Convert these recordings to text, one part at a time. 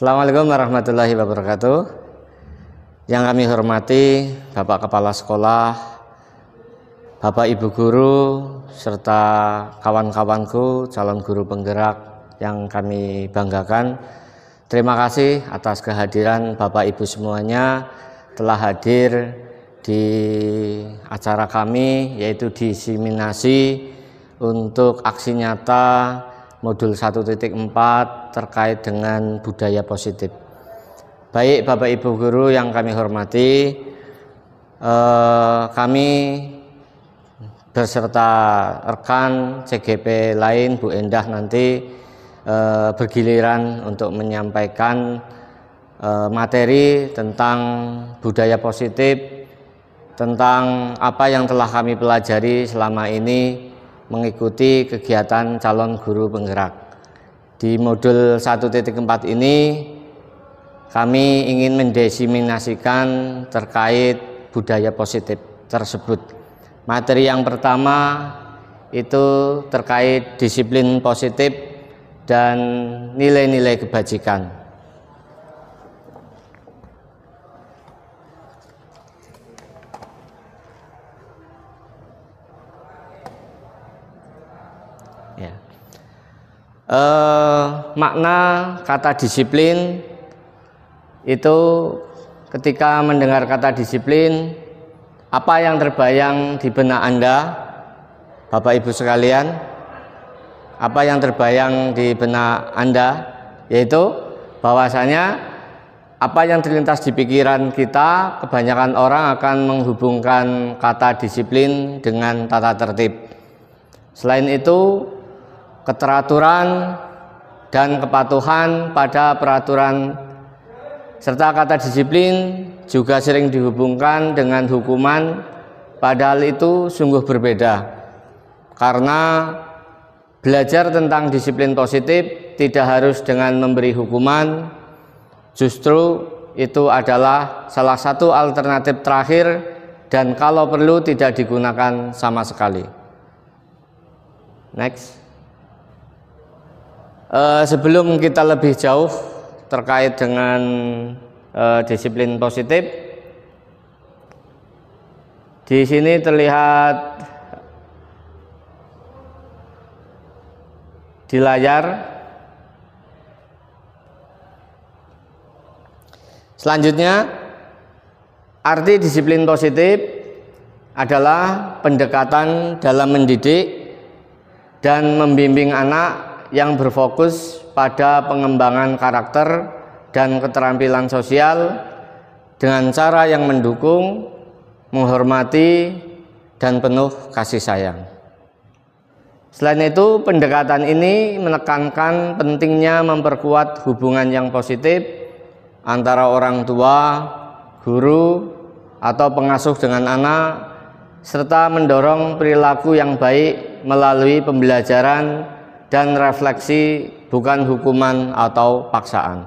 Assalamualaikum warahmatullahi wabarakatuh. Yang kami hormati Bapak Kepala Sekolah, Bapak Ibu Guru, serta kawan-kawanku calon guru penggerak yang kami banggakan. Terima kasih atas kehadiran Bapak Ibu semuanya telah hadir di acara kami, yaitu diseminasi untuk aksi nyata modul 1.4 terkait dengan budaya positif. Baik Bapak Ibu Guru yang kami hormati, kami beserta rekan CGP lain, Bu Endah nanti bergiliran untuk menyampaikan materi tentang budaya positif, tentang apa yang telah kami pelajari selama ini mengikuti kegiatan calon guru penggerak. Di modul 1.4 ini kami ingin mendiseminasikan terkait budaya positif tersebut. Materi yang pertama itu terkait disiplin positif dan nilai-nilai kebajikan. Ya. Makna kata disiplin itu, ketika mendengar kata disiplin, apa yang terbayang di benak Anda, Bapak Ibu sekalian? Apa yang terbayang di benak Anda? Yaitu bahwasanya apa yang terlintas di pikiran kita, kebanyakan orang akan menghubungkan kata disiplin dengan tata tertib. Selain itu, keteraturan dan kepatuhan pada peraturan serta kata disiplin juga sering dihubungkan dengan hukuman, padahal itu sungguh berbeda. Karena belajar tentang disiplin positif tidak harus dengan memberi hukuman, justru itu adalah salah satu alternatif terakhir dan kalau perlu tidak digunakan sama sekali. Next. Sebelum kita lebih jauh terkait dengan disiplin positif, di sini terlihat di layar. Selanjutnya, arti disiplin positif adalah pendekatan dalam mendidik dan membimbing anak yang berfokus pada pengembangan karakter dan keterampilan sosial dengan cara yang mendukung, menghormati, dan penuh kasih sayang. Selain itu, pendekatan ini menekankan pentingnya memperkuat hubungan yang positif antara orang tua, guru, atau pengasuh dengan anak, serta mendorong perilaku yang baik melalui pembelajaran dan refleksi, bukan hukuman atau paksaan.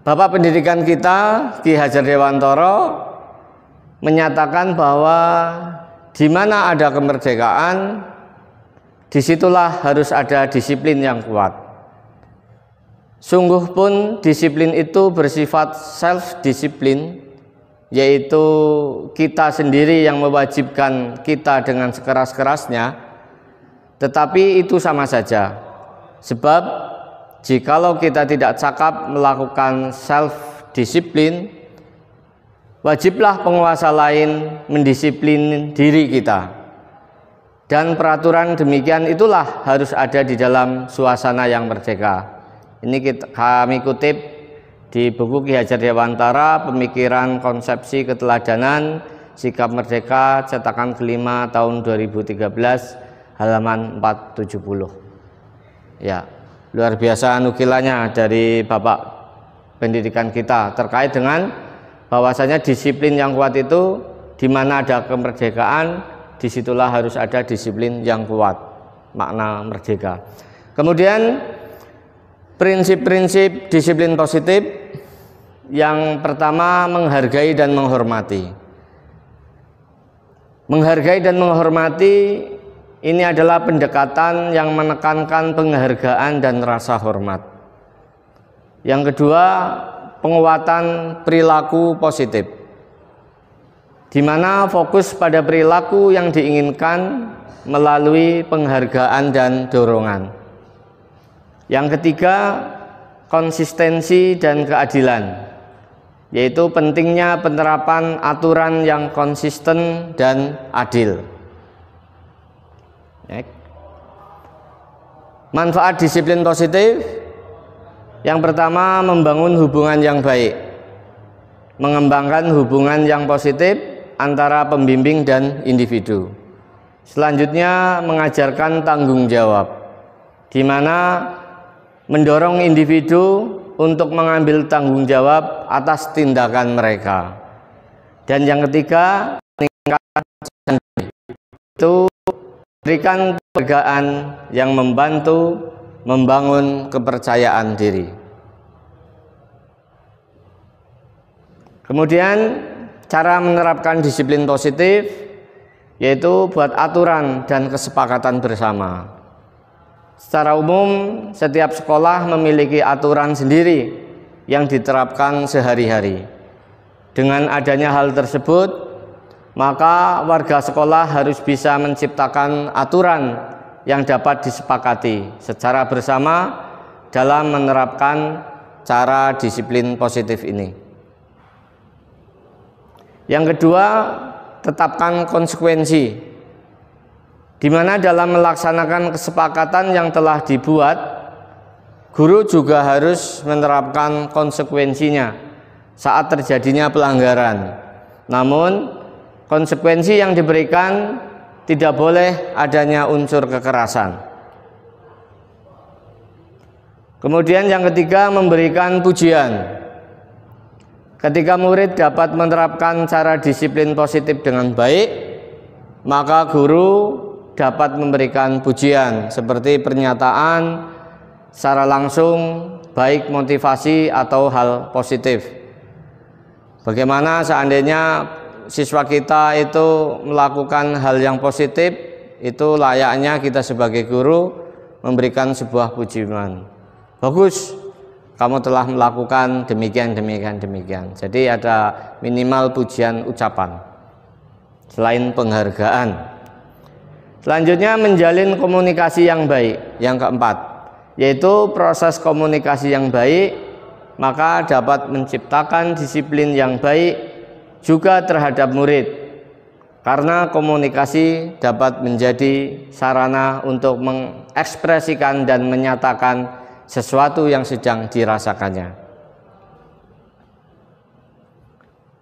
Bapak pendidikan kita, Ki Hajar Dewantara, menyatakan bahwa di mana ada kemerdekaan, disitulah harus ada disiplin yang kuat. Sungguh pun disiplin itu bersifat self-disiplin, yaitu kita sendiri yang mewajibkan kita dengan sekeras-kerasnya, tetapi itu sama saja. Sebab jikalau kita tidak cakap melakukan self-disiplin, wajiblah penguasa lain mendisiplin diri kita. Dan peraturan demikian itulah harus ada di dalam suasana yang merdeka. Ini kami kutip di buku Ki Hajar Dewantara, Pemikiran Konsepsi Keteladanan Sikap Merdeka, cetakan kelima tahun 2013, halaman 470. Ya, luar biasa nukilannya dari Bapak pendidikan kita terkait dengan bahwasanya disiplin yang kuat itu, di mana ada kemerdekaan, disitulah harus ada disiplin yang kuat, makna merdeka. Kemudian prinsip-prinsip disiplin positif, yang pertama menghargai dan menghormati. Menghargai dan menghormati ini adalah pendekatan yang menekankan penghargaan dan rasa hormat. Yang kedua, penguatan perilaku positif, di mana fokus pada perilaku yang diinginkan melalui penghargaan dan dorongan. Yang ketiga, konsistensi dan keadilan, yaitu pentingnya penerapan aturan yang konsisten dan adil. Manfaat disiplin positif, yang pertama, membangun hubungan yang baik, mengembangkan hubungan yang positif antara pembimbing dan individu. Selanjutnya, mengajarkan tanggung jawab, di mana mendorong individu untuk mengambil tanggung jawab atas tindakan mereka. Dan yang ketiga, meningkatkan itu berikan penghargaan yang membantu membangun kepercayaan diri. Kemudian cara menerapkan disiplin positif, yaitu buat aturan dan kesepakatan bersama. Secara umum, setiap sekolah memiliki aturan sendiri yang diterapkan sehari-hari. Dengan adanya hal tersebut, maka warga sekolah harus bisa menciptakan aturan yang dapat disepakati secara bersama dalam menerapkan cara disiplin positif ini. Yang kedua, tetapkan konsekuensi, di mana dalam melaksanakan kesepakatan yang telah dibuat, guru juga harus menerapkan konsekuensinya saat terjadinya pelanggaran. Namun, konsekuensi yang diberikan tidak boleh adanya unsur kekerasan. Kemudian yang ketiga, memberikan pujian. Ketika murid dapat menerapkan cara disiplin positif dengan baik, maka guru dapat memberikan pujian seperti pernyataan secara langsung, baik motivasi atau hal positif. Bagaimana seandainya siswa kita itu melakukan hal yang positif, itu layaknya kita sebagai guru memberikan sebuah pujian. Bagus, kamu telah melakukan demikian, demikian, demikian. Jadi ada minimal pujian ucapan selain penghargaan. Selanjutnya, menjalin komunikasi yang baik. Yang keempat, yaitu proses komunikasi yang baik, maka dapat menciptakan disiplin yang baik juga terhadap murid, karena komunikasi dapat menjadi sarana untuk mengekspresikan dan menyatakan sesuatu yang sedang dirasakannya.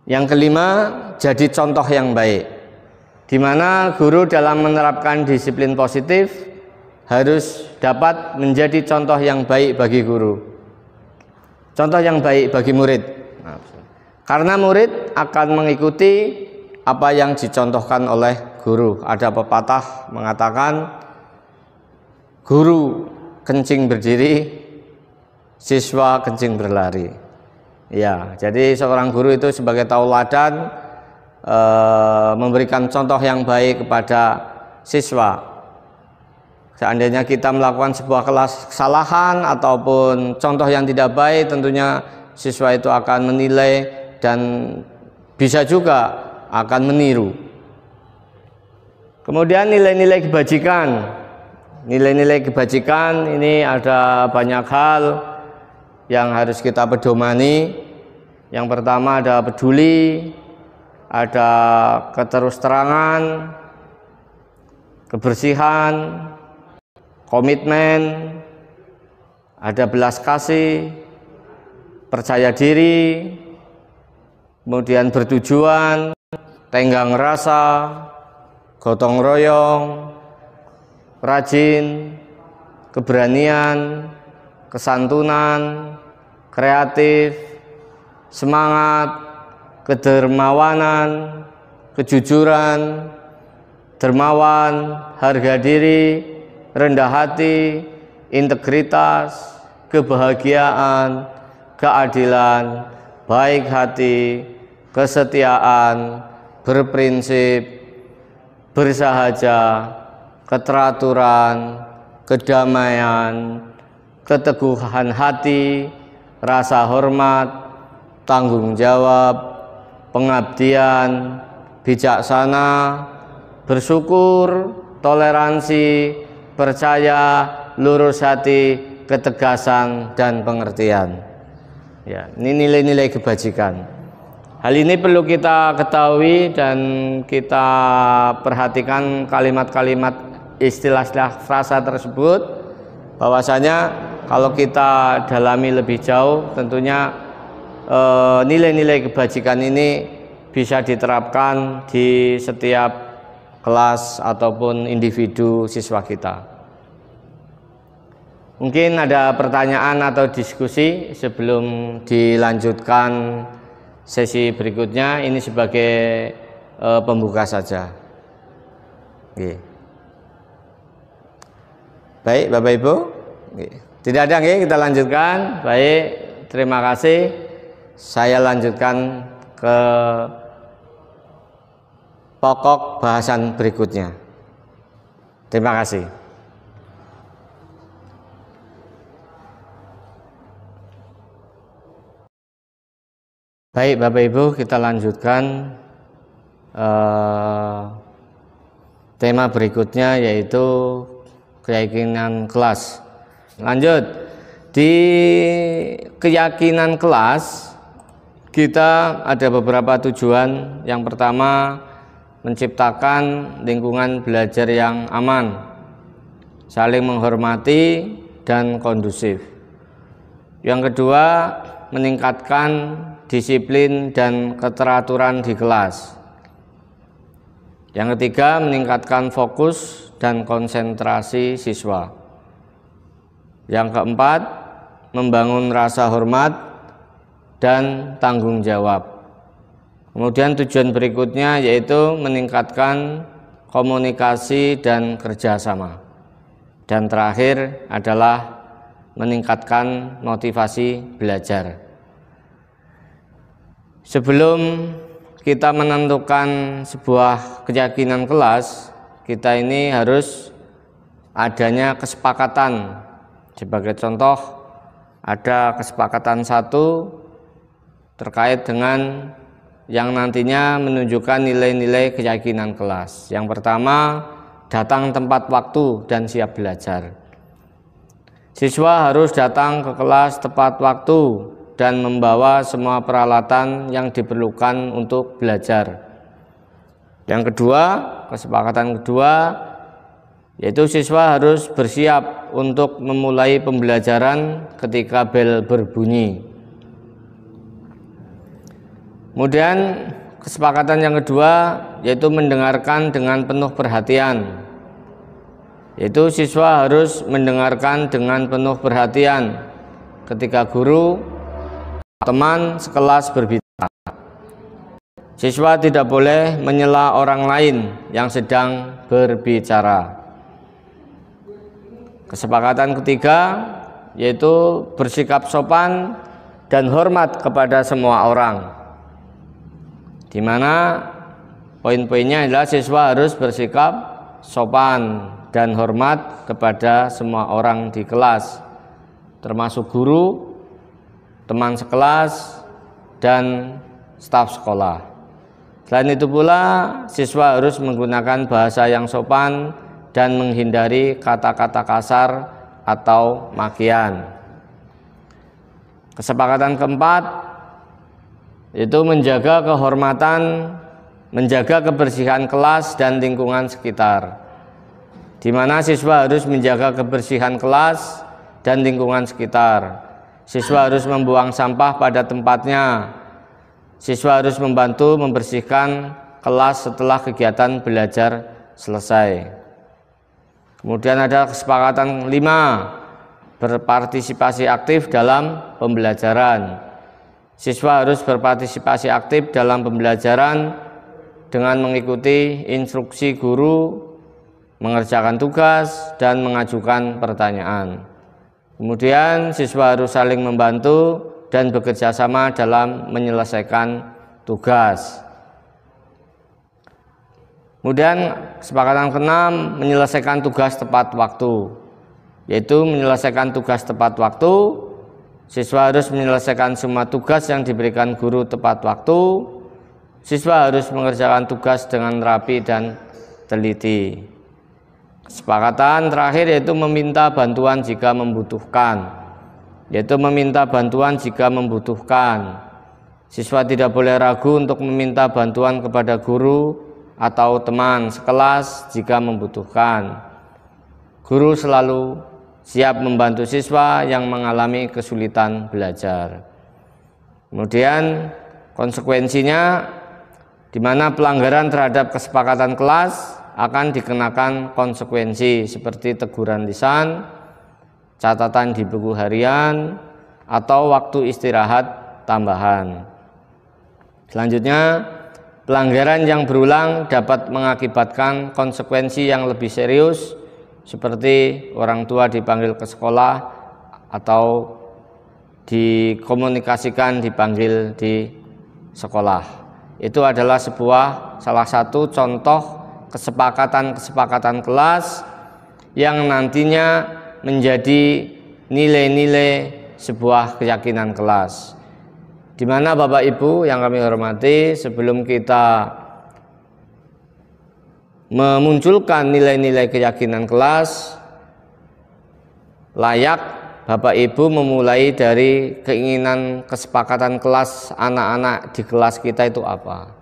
Yang kelima, jadi contoh yang baik, di mana guru dalam menerapkan disiplin positif harus dapat menjadi contoh yang baik bagi guru, contoh yang baik bagi murid. Karena murid akan mengikuti apa yang dicontohkan oleh guru. Ada pepatah mengatakan, guru kencing berdiri, siswa kencing berlari. Ya, jadi seorang guru itu sebagai tauladan memberikan contoh yang baik kepada siswa. Seandainya kita melakukan sebuah kesalahan ataupun contoh yang tidak baik, tentunya siswa itu akan menilai dan bisa juga akan meniru. Kemudian nilai-nilai kebajikan. Nilai-nilai kebajikan ini ada banyak hal yang harus kita pedomani. Yang pertama ada peduli, ada keterusterangan, kebersihan, komitmen, ada belas kasih, percaya diri, kemudian bertujuan, tenggang rasa, gotong royong, rajin, keberanian, kesantunan, kreatif, semangat, kedermawanan, kejujuran, dermawan, harga diri, rendah hati, integritas, kebahagiaan, keadilan, baik hati, kesetiaan, berprinsip, bersahaja, keteraturan, kedamaian, keteguhan hati, rasa hormat, tanggung jawab, pengabdian, bijaksana, bersyukur, toleransi, percaya, lurus hati, ketegasan, dan pengertian. Ya, ini nilai-nilai kebajikan. Hal ini perlu kita ketahui dan kita perhatikan kalimat-kalimat istilah-istilah frasa tersebut, bahwasanya kalau kita dalami lebih jauh tentunya nilai-nilai kebajikan ini bisa diterapkan di setiap kelas ataupun individu siswa kita. Mungkin ada pertanyaan atau diskusi sebelum dilanjutkan sesi berikutnya. Ini sebagai pembuka saja. Oke. Baik Bapak Ibu, tidak ada kita lanjutkan. Baik, terima kasih. Saya lanjutkan ke pokok bahasan berikutnya. Terima kasih. Baik Bapak Ibu, kita lanjutkan tema berikutnya, yaitu keyakinan kelas. Lanjut, di keyakinan kelas kita ada beberapa tujuan. Yang pertama, menciptakan lingkungan belajar yang aman, saling menghormati dan kondusif. Yang kedua, meningkatkan disiplin dan keteraturan di kelas. Yang ketiga, meningkatkan fokus dan konsentrasi siswa. Yang keempat, membangun rasa hormat dan tanggung jawab. Kemudian tujuan berikutnya yaitu meningkatkan komunikasi dan kerjasama. Dan terakhir adalah meningkatkan motivasi belajar. Sebelum kita menentukan sebuah keyakinan kelas, kita ini harus adanya kesepakatan. Sebagai contoh, ada kesepakatan satu terkait dengan yang nantinya menunjukkan nilai-nilai keyakinan kelas. Yang pertama, datang tepat waktu dan siap belajar. Siswa harus datang ke kelas tepat waktu dan membawa semua peralatan yang diperlukan untuk belajar. Yang kedua, kesepakatan kedua, yaitu siswa harus bersiap untuk memulai pembelajaran ketika bel berbunyi. Kemudian kesepakatan yang kedua yaitu mendengarkan dengan penuh perhatian. Yaitu siswa harus mendengarkan dengan penuh perhatian ketika guru, teman sekelas berbicara. Siswa tidak boleh menyela orang lain yang sedang berbicara. Kesepakatan ketiga yaitu bersikap sopan dan hormat kepada semua orang, di mana poin-poinnya adalah siswa harus bersikap sopan dan hormat kepada semua orang di kelas, termasuk guru, teman sekelas, dan staf sekolah. Selain itu pula, siswa harus menggunakan bahasa yang sopan dan menghindari kata-kata kasar atau makian. Kesepakatan keempat yaitu menjaga kehormatan, menjaga kebersihan kelas dan lingkungan sekitar, di mana siswa harus menjaga kebersihan kelas dan lingkungan sekitar. Siswa harus membuang sampah pada tempatnya. Siswa harus membantu membersihkan kelas setelah kegiatan belajar selesai. Kemudian ada kesepakatan 5, berpartisipasi aktif dalam pembelajaran. Siswa harus berpartisipasi aktif dalam pembelajaran dengan mengikuti instruksi guru, mengerjakan tugas, dan mengajukan pertanyaan. Kemudian siswa harus saling membantu dan bekerja sama dalam menyelesaikan tugas. Kemudian kesepakatan keenam, menyelesaikan tugas tepat waktu, yaitu menyelesaikan tugas tepat waktu. Siswa harus menyelesaikan semua tugas yang diberikan guru tepat waktu. Siswa harus mengerjakan tugas dengan rapi dan teliti. Kesepakatan terakhir yaitu meminta bantuan jika membutuhkan, Siswa tidak boleh ragu untuk meminta bantuan kepada guru atau teman sekelas jika membutuhkan. Guru selalu siap membantu siswa yang mengalami kesulitan belajar. Kemudian konsekuensinya, di mana pelanggaran terhadap kesepakatan kelas akan dikenakan konsekuensi seperti teguran lisan, catatan di buku harian, atau waktu istirahat tambahan. Selanjutnya, pelanggaran yang berulang dapat mengakibatkan konsekuensi yang lebih serius, seperti orang tua dipanggil ke sekolah atau dikomunikasikan dipanggil di sekolah. Itu adalah salah satu contoh kesepakatan kelas yang nantinya menjadi nilai-nilai sebuah keyakinan kelas. Di mana Bapak Ibu yang kami hormati, sebelum kita memunculkan nilai-nilai keyakinan kelas, layak Bapak Ibu memulai dari keinginan kesepakatan kelas anak-anak di kelas kita itu apa,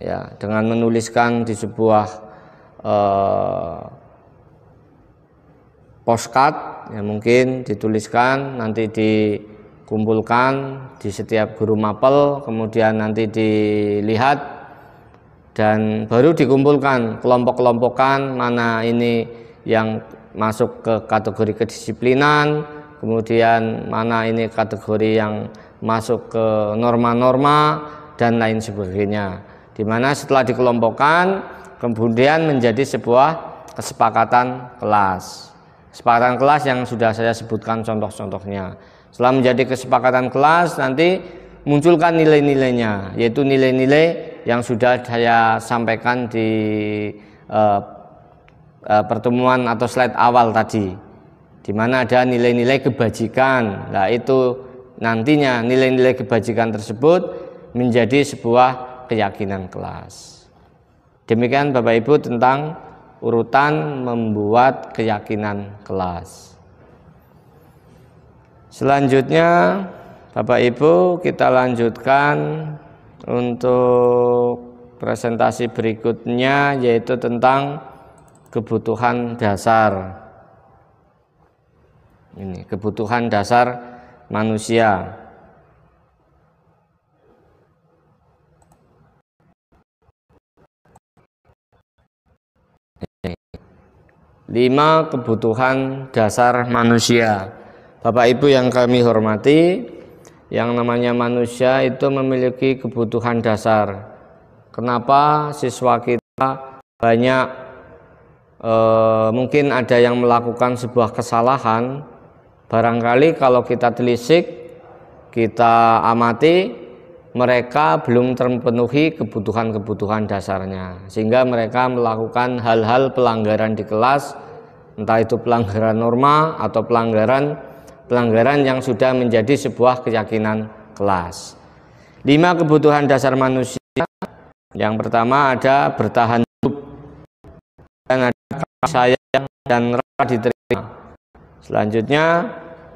ya, dengan menuliskan di sebuah postcard, ya, mungkin dituliskan, nanti dikumpulkan di setiap guru mapel, kemudian nanti dilihat dan baru dikumpulkan, kelompok-kelompokan mana ini yang masuk ke kategori kedisiplinan, kemudian mana ini kategori yang masuk ke norma-norma dan lain sebagainya. Dimana setelah dikelompokkan kemudian menjadi sebuah kesepakatan kelas. Kesepakatan kelas yang sudah saya sebutkan contoh-contohnya. Setelah menjadi kesepakatan kelas, nanti munculkan nilai-nilainya, yaitu nilai-nilai yang sudah saya sampaikan di pertemuan atau slide awal tadi, di mana ada nilai-nilai kebajikan. Nah, itu nantinya nilai-nilai kebajikan tersebut menjadi sebuah keyakinan kelas. Demikian Bapak Ibu tentang urutan membuat keyakinan kelas. Selanjutnya Bapak Ibu, kita lanjutkan untuk presentasi berikutnya, yaitu tentang kebutuhan dasar. Ini kebutuhan dasar manusia. Ini 5 kebutuhan dasar manusia. Bapak Ibu yang kami hormati, yang namanya manusia itu memiliki kebutuhan dasar. Kenapa siswa kita banyak mungkin ada yang melakukan sebuah kesalahan, barangkali kalau kita telisik, kita amati, mereka belum terpenuhi kebutuhan-kebutuhan dasarnya, sehingga mereka melakukan hal-hal pelanggaran di kelas, entah itu pelanggaran norma atau pelanggaran yang sudah menjadi sebuah keyakinan kelas. 5 kebutuhan dasar manusia. Yang pertama ada bertahan hidup, dan ada kasih sayang dan rela diterima. Selanjutnya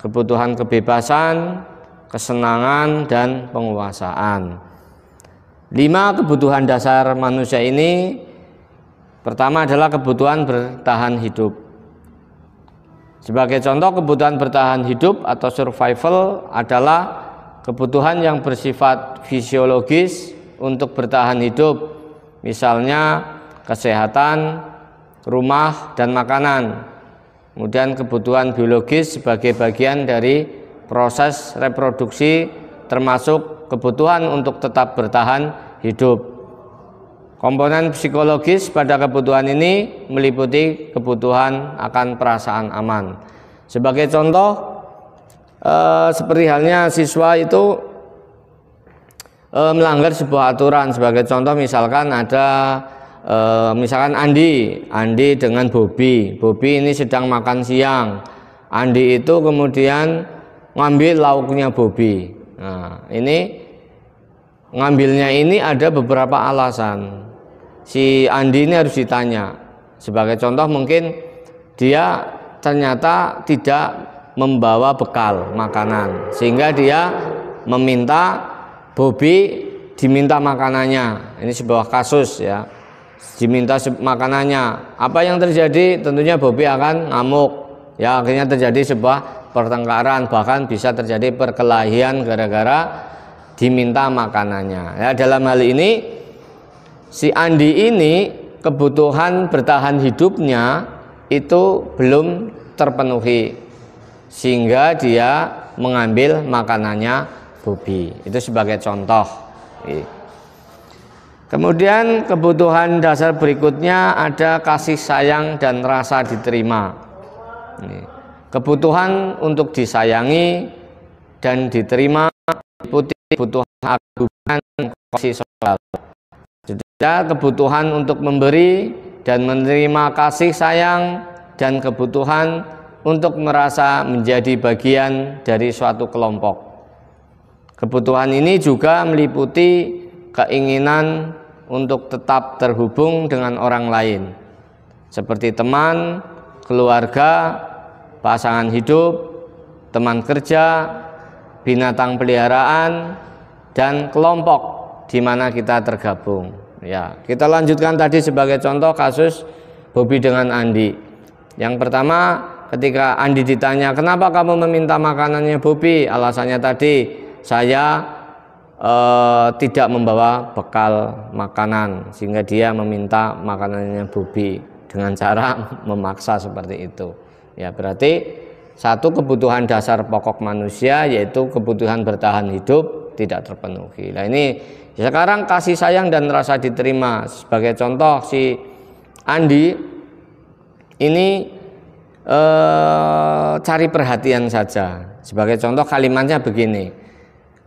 kebutuhan kebebasan, kesenangan dan penguasaan. 5 kebutuhan dasar manusia ini, pertama adalah kebutuhan bertahan hidup. Sebagai contoh, kebutuhan bertahan hidup atau survival adalah kebutuhan yang bersifat fisiologis untuk bertahan hidup, misalnya kesehatan, rumah, dan makanan. Kemudian kebutuhan biologis sebagai bagian dari proses reproduksi, termasuk kebutuhan untuk tetap bertahan hidup. Komponen psikologis pada kebutuhan ini meliputi kebutuhan akan perasaan aman. Sebagai contoh, seperti halnya siswa itu melanggar sebuah aturan. Sebagai contoh, misalkan ada misalkan Andi dengan Bobby ini sedang makan siang. Andi itu kemudian ngambil lauknya Bobby. Nah, ini ngambilnya ini ada beberapa alasan. Si Andi ini harus ditanya. Sebagai contoh mungkin dia ternyata tidak membawa bekal makanan, sehingga dia meminta Bobby diminta makanannya. Ini sebuah kasus ya. Diminta makanannya. Apa yang terjadi? Tentunya Bobby akan ngamuk. Ya, akhirnya terjadi sebuah pertengkaran, bahkan bisa terjadi perkelahian gara-gara diminta makanannya. Ya, dalam hal ini si Andi ini kebutuhan bertahan hidupnya itu belum terpenuhi, sehingga dia mengambil makanannya Bobby. Itu sebagai contoh. Kemudian kebutuhan dasar berikutnya ada kasih sayang dan rasa diterima. Kebutuhan untuk disayangi dan diterima meliputi kebutuhan agunan kasih sosial. Juga kebutuhan untuk memberi dan menerima kasih sayang dan kebutuhan untuk merasa menjadi bagian dari suatu kelompok. Kebutuhan ini juga meliputi keinginan untuk tetap terhubung dengan orang lain, seperti teman, keluarga, pasangan hidup, teman kerja, binatang peliharaan, dan kelompok di mana kita tergabung. Ya, kita lanjutkan tadi sebagai contoh kasus Bobby dengan Andi. Yang pertama, ketika Andi ditanya, "Kenapa kamu meminta makanannya Bobby?" Alasannya tadi, "Saya tidak membawa bekal makanan," sehingga dia meminta makanannya Bobby dengan cara memaksa seperti itu. Ya, berarti satu kebutuhan dasar pokok manusia, yaitu kebutuhan bertahan hidup, tidak terpenuhi. Nah, ini sekarang kasih sayang dan rasa diterima. Sebagai contoh, si Andi ini cari perhatian saja. Sebagai contoh kalimatnya begini,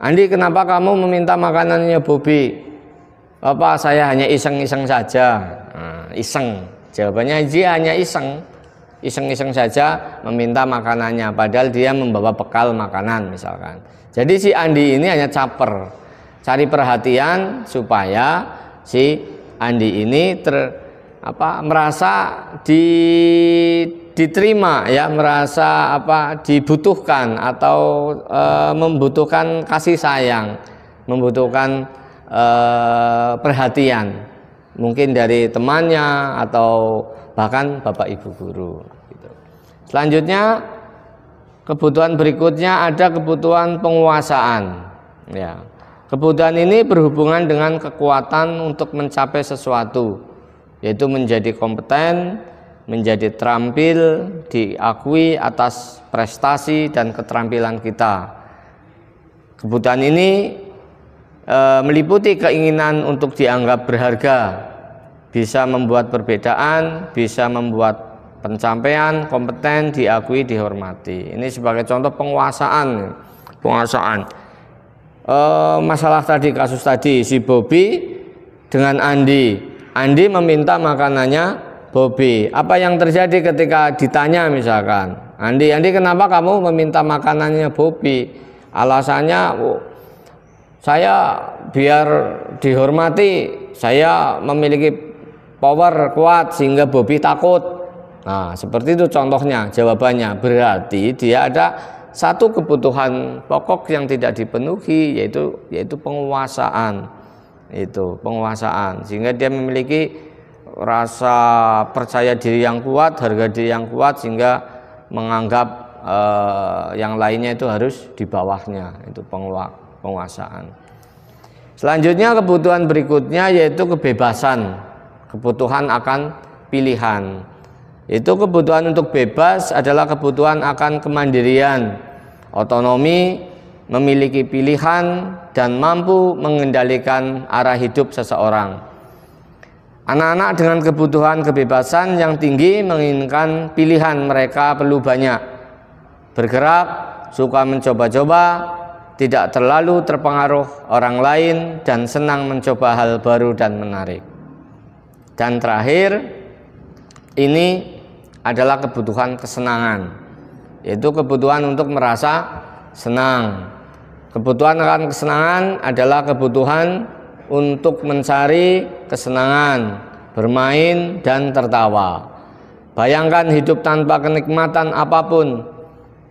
"Andi, kenapa kamu meminta makanannya Bobby?" "Bapak, saya hanya iseng-iseng saja." Nah, iseng. Jawabannya dia hanya iseng-iseng saja meminta makanannya, padahal dia membawa bekal makanan misalkan. Jadi si Andi ini hanya caper, cari perhatian supaya si Andi ini merasa diterima, ya, merasa dibutuhkan atau membutuhkan kasih sayang, membutuhkan perhatian, mungkin dari temannya atau bahkan bapak ibu guru gitu. Selanjutnya, kebutuhan berikutnya ada kebutuhan penguasaan. Ya, kebutuhan ini berhubungan dengan kekuatan untuk mencapai sesuatu, yaitu menjadi kompeten, menjadi terampil, diakui atas prestasi dan keterampilan kita. Kebutuhan ini meliputi keinginan untuk dianggap berharga, bisa membuat perbedaan, bisa membuat pencapaian, kompeten, diakui, dihormati. Ini sebagai contoh penguasaan. Masalah tadi, kasus tadi, si Bobby dengan Andi meminta makanannya Bobby. Apa yang terjadi ketika ditanya misalkan, Andi, kenapa kamu meminta makanannya Bobby? Alasannya, saya biar dihormati, saya memiliki power kuat sehingga Bobby takut. Nah, seperti itu contohnya, jawabannya. Berarti dia ada satu kebutuhan pokok yang tidak dipenuhi, yaitu penguasaan. Itu penguasaan, sehingga dia memiliki rasa percaya diri yang kuat, harga diri yang kuat, sehingga menganggap yang lainnya itu harus di bawahnya. Itu penguasaan. Selanjutnya, kebutuhan berikutnya yaitu kebebasan, kebutuhan akan pilihan. Itu kebutuhan untuk bebas adalah kebutuhan akan kemandirian, otonomi, memiliki pilihan, dan mampu mengendalikan arah hidup seseorang. Anak-anak dengan kebutuhan kebebasan yang tinggi menginginkan pilihan, mereka perlu banyak bergerak, suka mencoba-coba, tidak terlalu terpengaruh orang lain, dan senang mencoba hal baru dan menarik. Dan terakhir, ini adalah kebutuhan kesenangan, yaitu kebutuhan untuk merasa senang. Kebutuhan akan kesenangan adalah kebutuhan untuk mencari kesenangan, bermain dan tertawa. Bayangkan hidup tanpa kenikmatan apapun,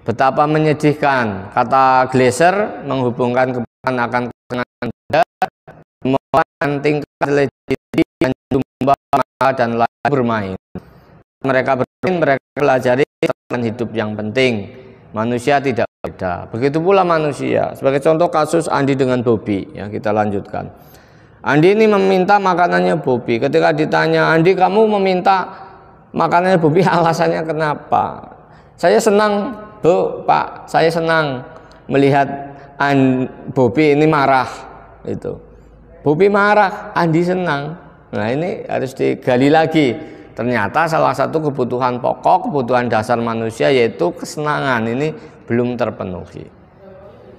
betapa menyedihkan. Kata Gleiser menghubungkan kebutuhan akan kesenangan kemauan tingkat selebriti dan jumlah dan lain bermain. Mereka bermain, mereka pelajari kesenangan hidup yang penting. Manusia tidak beda. Begitu pula manusia. Sebagai contoh kasus Andi dengan Bobby, ya, kita lanjutkan. Andi ini meminta makanannya Bobby. Ketika ditanya, Andi, kamu meminta makanannya Bobby, alasannya kenapa? Saya senang, Bu, Pak, saya senang melihat Bobby ini marah. Itu Bobby marah, Andi senang. Nah, ini harus digali lagi. Ternyata salah satu kebutuhan pokok, kebutuhan dasar manusia, yaitu kesenangan, ini belum terpenuhi.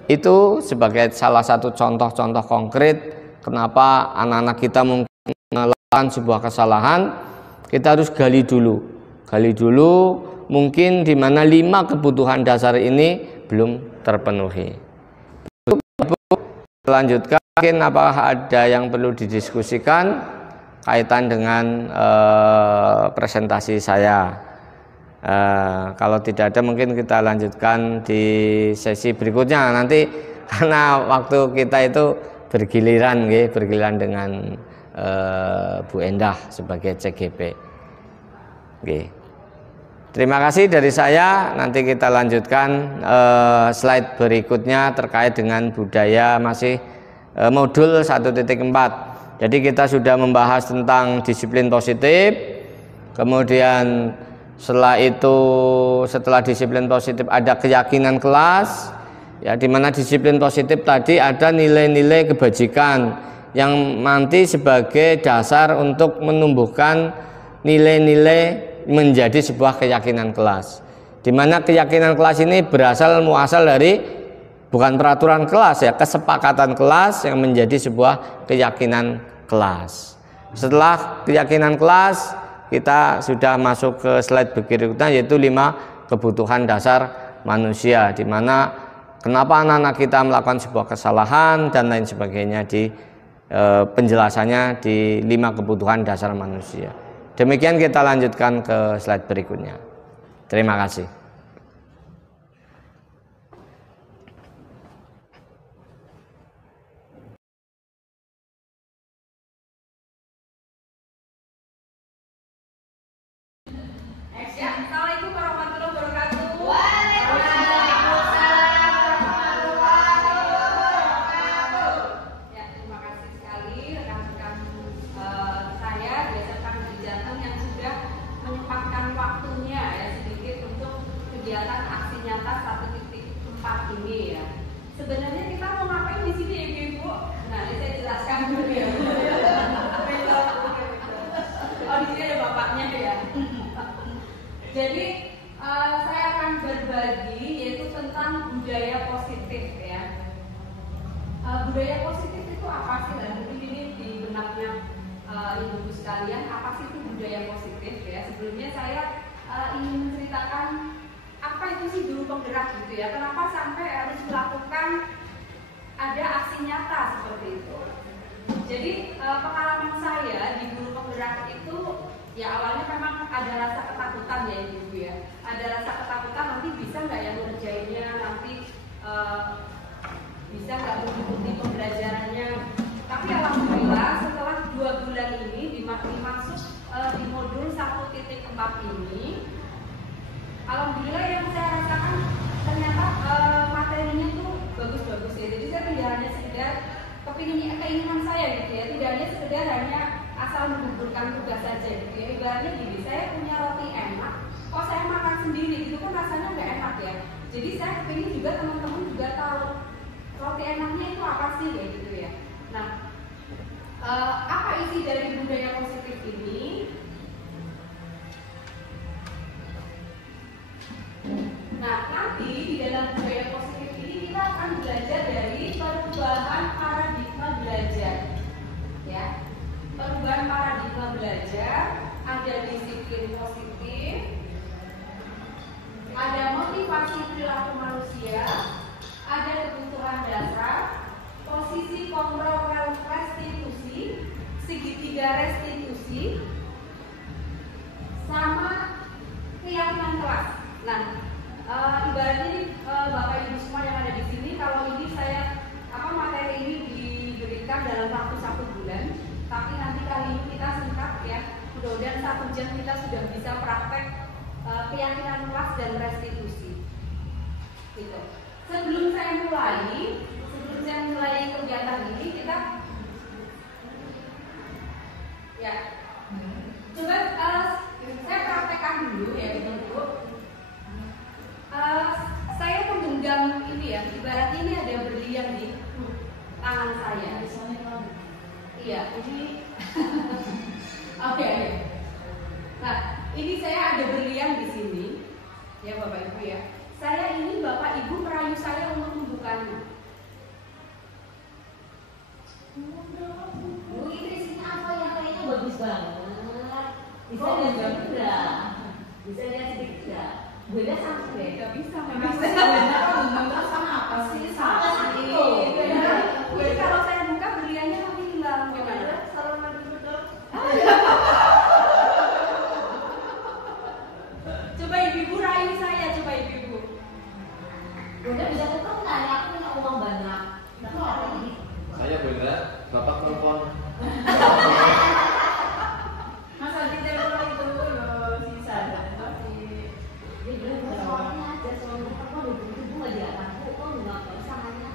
Itu sebagai salah satu contoh-contoh konkret kenapa anak-anak kita mungkin melakukan sebuah kesalahan. Kita harus gali dulu mungkin di mana 5 kebutuhan dasar ini belum terpenuhi. Lanjutkan, mungkin apakah ada yang perlu didiskusikan kaitan dengan presentasi saya. Kalau tidak ada, mungkin kita lanjutkan di sesi berikutnya nanti, karena waktu kita itu bergiliran dengan Bu Endah sebagai CGP. Terima kasih dari saya. Nanti kita lanjutkan slide berikutnya terkait dengan budaya, masih modul 1.4. Jadi kita sudah membahas tentang disiplin positif. Kemudian setelah disiplin positif ada keyakinan kelas, ya, di mana disiplin positif tadi ada nilai-nilai kebajikan yang nanti sebagai dasar untuk menumbuhkan nilai-nilai menjadi sebuah keyakinan kelas. Di mana keyakinan kelas ini muasal dari bukan peraturan kelas, ya, kesepakatan kelas yang menjadi sebuah keyakinan kelas. Setelah keyakinan kelas, kita sudah masuk ke slide berikutnya, yaitu 5 kebutuhan dasar manusia, di mana kenapa anak-anak kita melakukan sebuah kesalahan dan lain sebagainya, di penjelasannya di 5 kebutuhan dasar manusia. Demikian, kita lanjutkan ke slide berikutnya. Terima kasih. Assalamualaikum warahmatullahi wabarakatuh. Ya, terima kasih sekali rekan-rekan saya, biasakan di Jateng yang sudah menyempatkan waktunya, ya, sedikit untuk kegiatan aksi nyata 1.4 ini, ya. Sebenarnya kita mau ngapain di sini, Ibu? Nah, ini saya jelaskan dulu, ya. Oh, di sini ada bapaknya, ya. Jadi saya akan berbagi yaitu tentang budaya positif, ya. Budaya positif itu apa sih? Dan mungkin ini di benaknya ibu-ibu sekalian, apa sih itu budaya positif, ya? Sebelumnya saya ingin menceritakan apa itu sih guru penggerak, gitu, ya. Kenapa sampai harus melakukan ada aksi nyata seperti itu? Jadi pengalaman saya di guru penggerak itu, ya, awalnya memang ada rasa ketakutan, ya, Ibu, ya. Ada rasa ketakutan, nanti bisa nggak yang ngerjainnya, nanti bisa nggak mengikuti pembelajarannya. Tapi alhamdulillah setelah 2 bulan ini dimasuk di modul 1.4 ini, alhamdulillah yang saya rasakan ternyata materinya tuh bagus-bagus, ya. Jadi saya tidak hanya sekedar keinginan saya, gitu, ya. Tidak hanya sekedar hanya asal menggugurkan tugas saja, gitu, ya. Ibaratnya gini, saya punya roti enak, kok saya makan sendiri, itu kan rasanya nggak enak, ya. Jadi saya ingin juga teman-teman juga tahu roti enaknya itu apa sih, ya, gitu, ya. Nah, apa isi dari budaya positif ini? Nah, nanti di dalam budaya positif ini kita akan belajar dari perubahan paradigma belajar, ya. Perubahan paradigma belajar 3 restitusi sama keyakinan kelas. Nah, ibarat ini Bapak Ibu semua yang ada di sini, kalau ini materi ini diberikan dalam waktu 1 bulan, tapi nanti kali ini kita singkat ya. Mudah-mudahan 1 jam kita sudah bisa praktek keyakinan kelas dan restitusi. Gitu. Sebelum saya mulai kegiatan ini, kita ya coba saya praktekkan dulu ya Bu. Saya menggenggam ini ya, ibarat ini ada berlian di tangan saya. Iya, ini oke. Nah, ini saya ada berlian di sini, ya Bapak Ibu ya. Saya ini Bapak Ibu merayu saya untuk membukanya. Bu, ini isinya apa yang kayaknya bagus banget? Bisa lihat enggak? Bisa lihat sedikit enggak? Beda sama deh. Enggak bisa. Memang sama apa sih? Sama itu. Jadi kalau saya buka berliannya nanti hilang. Gimana? Salaman dulu dong. Coba ibu rayu saya, coba ibu. Bunda bisa tetap nggak ya? Aku punya uang banyak. Tapi apa ini? Saya Bunda, Bapak telepon. Masa di telepon itu sisa masih. Dia bilang soalnya aja soalnya aku udah butuh nggak diangkat. Kok nggak usahanya?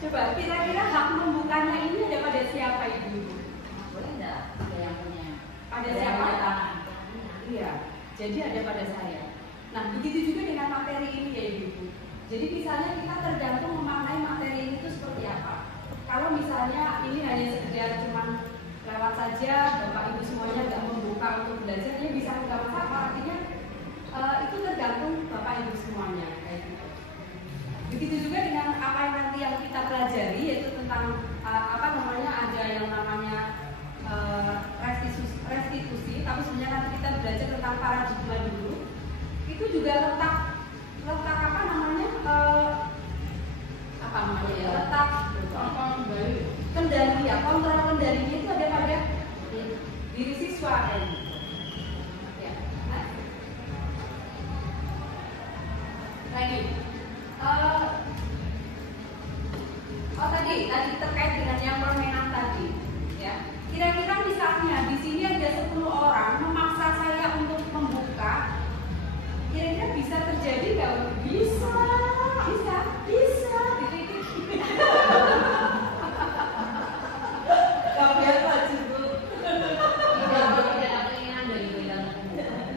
Coba kira-kira hak membukanya ini ada pada siapa ibu? Boleh nggak? Ada yang punya. Pada siapa? Iya. Jadi ada pada saya. Nah, begitu juga dengan materi ini ya ibu. Jadi misalnya kita tergantung memaknai materi ini itu seperti apa. Kalau misalnya ini hanya sekedar cuman lewat saja, Bapak Ibu semuanya nggak membuka untuk belajar, ya bisa nggak masalah. Artinya itu tergantung Bapak Ibu semuanya kayak gitu. Begitu juga dengan apa yang nanti yang kita pelajari, yaitu tentang ada yang namanya restitusi, tapi sebenarnya nanti kita belajar tentang paradigma dulu. Itu juga letak kendali ya, kontrol kendalinya itu ada pada diri siswa kan. Ya. Nah. Lagi. Tadi terkait dengan yang permainan tadi, ya. Kira-kira misalnya di sini ada 10 orang memaksa saya untuk membuka, kira-kira bisa terjadi nggak? Bisa.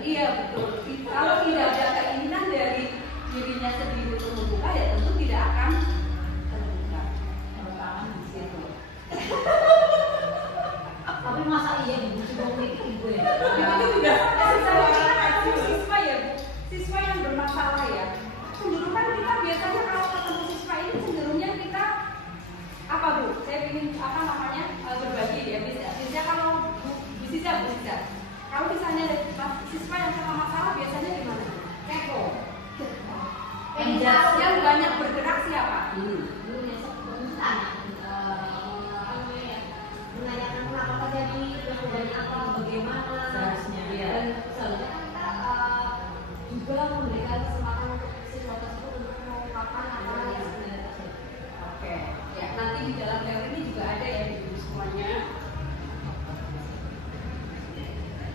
Iya betul. Kalau tidak ada keinginan dari dirinya sendiri untuk membuka, ya tentu tidak akan terbuka. Tangan di situ. Tapi masa iya dibutuh ibu ya? Itu juga siswa ya Bu, siswa yang bermasalah ya. Cenderung kan kita biasanya kalau ketemu siswa ini cenderungnya kita apa Bu? Saya ingin berbagi ya. Bisa kalau bisa. Kalau misalnya siswa yang sama masalah biasanya gimana? Kepo. Yang banyak bergerak siapa? Dulu ya tanya menanyakan kenapa terjadi, perubahannya apa, bagaimana Seharusnya, ya. dan seharusnya kan kita juga memberikan kesempatan untuk siswa tersebut untuk mengungkapkan apa yang sebenarnya terjadi. Oke, ya nanti di dalam teori ini juga ada ya di semuanya.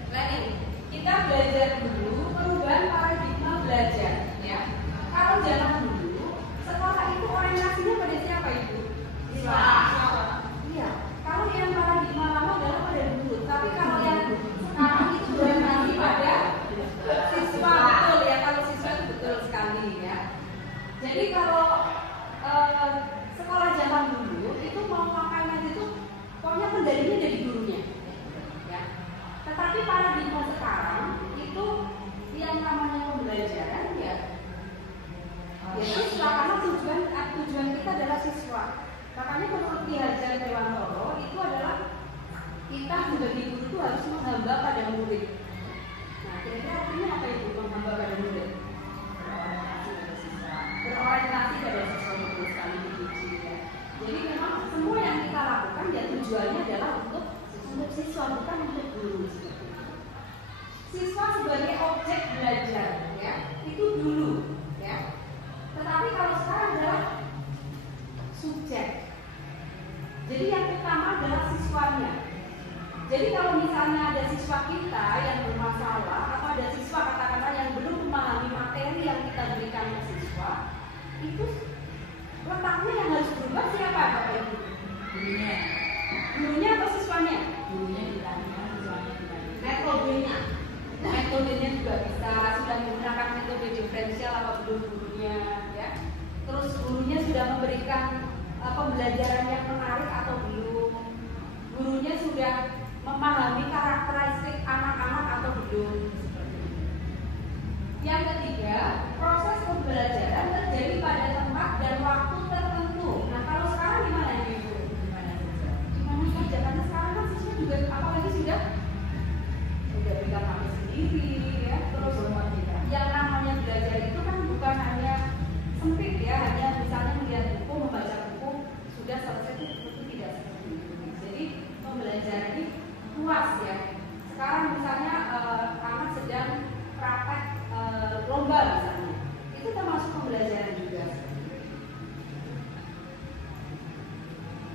Nah ini kita belajar dulu perubahan paradigma belajar, ya. Kalau zaman dulu sekolah itu orientasinya pada siapa ibu? Siswa. Iya. Kalau yang paradigma lama adalah pada guru, tapi kalau yang sekarang itu berorientasi pada siswa, betul ya. Kalau siswa itu betul sekali ya. Jadi kalau sekolah zaman dulu itu mau makainya itu pokoknya kendalinya jadi gurunya, ya. Tetapi paradigma sekarang itu yang namanya pembelajaran ya siswa, karena tujuan kita adalah siswa. Makanya menurut Ki Hajar Dewantoro itu adalah kita sebagai guru itu harus menghamba pada murid. Nah, kira-kira artinya apa itu menghamba pada murid? Berorientasi pada siswa, betul sekali dipuji ya. Jadi memang semua yang kita lakukan ya tujuannya adalah untuk untuk siswa bukan untuk guru. Siswa sebagai objek belajar, ya, itu dulu, ya. Tetapi kalau sekarang adalah subjek. Jadi yang pertama adalah siswanya. Jadi kalau misalnya ada siswa kita yang bermasalah atau ada siswa katakanlah yang belum memahami materi yang kita berikan ke siswa, itu letaknya yang harus berubah siapa Bapak Ibu? Gurunya. Gurunya atau siswanya? Gurunya ditanya, siswanya ditanya. Metodenya juga bisa, sudah menggunakan metode diferensial apa belum gurunya, ya. Terus gurunya sudah memberikan pembelajaran yang menarik atau belum? Gurunya sudah memahami karakteristik anak-anak atau belum? Yang ketiga, proses pembelajaran terjadi pada tempat dan waktu tertentu. Nah, kalau sekarang gimana Ibu? Gimana saja? Karena sekarang kan siswa juga apalagi sudah pegang HP sendiri, ya. Terus yang namanya belajar itu kan bukan hanya sempit, ya, hanya misalnya melihat buku, membaca buku, sudah selesai, itu tidak seperti itu. Jadi pembelajaran ini luas, ya. Sekarang misalnya anak sedang praktek lomba misalnya, itu termasuk pembelajaran juga.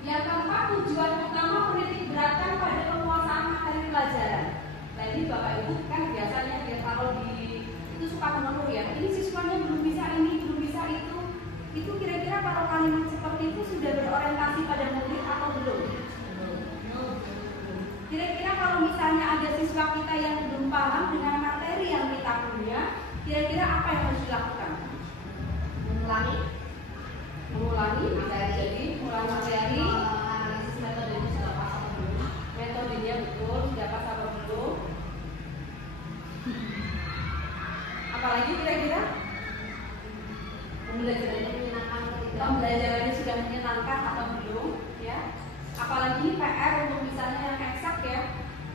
Yang keempat, tujuan utama menitik beratkan pada penguasaan materi pelajaran. Nah ini Bapak Ibu kan biasanya ya kalau itu suka mengeluh, ya, ini siswanya belum bisa ini, belum bisa itu. Itu kira-kira kalau kalimat seperti itu sudah berorientasi pada murid atau belum? Kira-kira kalau misalnya ada siswa kita yang belum paham dengan materi yang kita punya, kira-kira apa yang harus dilakukan? Mengulangi materi. Jadi mengulangi materi. Analisis metodenya sudah pas atau belum? Metodenya betul, sudah pas atau belum? Apalagi kira-kira? Pembelajarannya sudah menyenangkan atau belum? Ya. Apalagi PR untuk misalnya yang eksak, ya.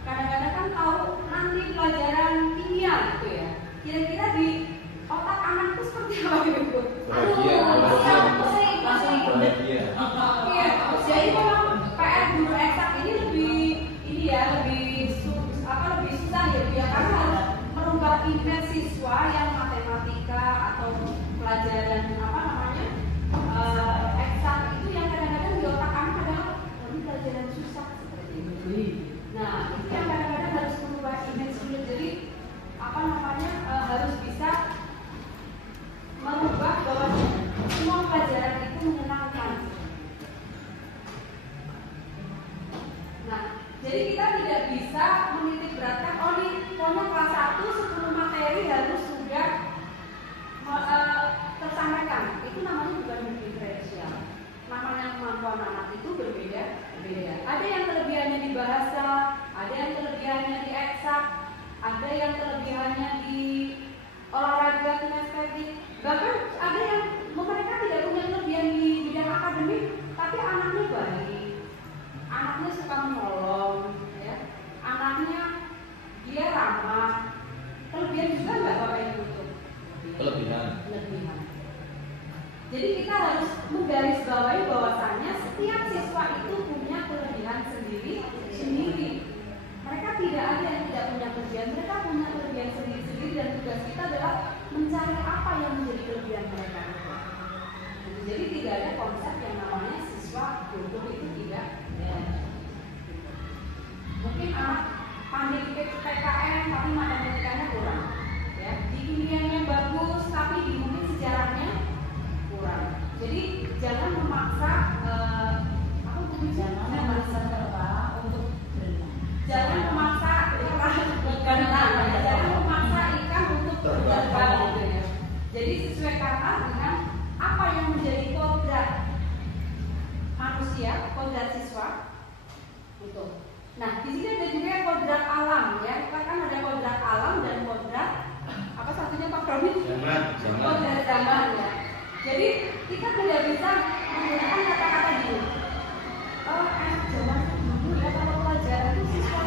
Kadang-kadang kan tahu nanti pelajaran kimia gitu, ya. Kira-kira di otak anak itu seperti apa gitu? Iya, jadi memang PR guru eksak ini lebih susah ya, karena harus merubah image siswa yang matematika atau pelajaran eksak itu yang kadang-kadang di otak anak adalah ini pelajaran susah seperti itu. Nah, itu yang kadang-kadang harus merubah image dulu. Jadi harus bisa merubah bahwa semua pelajaran itu menyenangkan. Nah, jadi kita tidak bisa menitik beratkan pokoknya kelas 1 10 materi harus sudah tersampaikan. Itu namanya bukan diferensial. Namanya kemampuan anak itu berbeda. Ada yang kelebihannya di bahasa, ada yang kelebihannya di eksak, ada yang kelebihannya di olahraga, kinestetik. Bahkan ada yang mereka tidak punya kelebihan di bidang akademik, tapi anaknya baik, anaknya suka menolong, ya. Anaknya dia ramah. Kelebihan juga nggak Bapak Ibu itu? Kelebihan. Jadi kita harus menggarisbawahi bahwasannya setiap siswa itu punya kelebihan sendiri. Mereka tidak ada yang tidak punya kelebihan, mereka punya kelebihan sendiri dan tugas kita adalah mencari apa yang menjadi kelebihan mereka. Jadi tidak ada konsep yang namanya siswa bodoh itu tidak. Mungkin anak pandai di PKN tapi matematikanya kurang, ya. Di kimianya bagus tapi di mungkin sejarahnya kurang. Jadi jangan memaksa jangan memaksa ikan untuk terbang gitu, ya. Jadi sesuaikanlah dengan apa yang menjadi kodrat manusia, kodrat siswa itu. Nah, di sini ada juga kodrat alam, ya. Kita kan ada kodrat alam dan kodrat apa satunya Pak Romi? Kodrat zaman, ya. Jadi kita tidak bisa menggunakan kata-kata gini. Zaman dulu ya kalau pelajaran itu siswa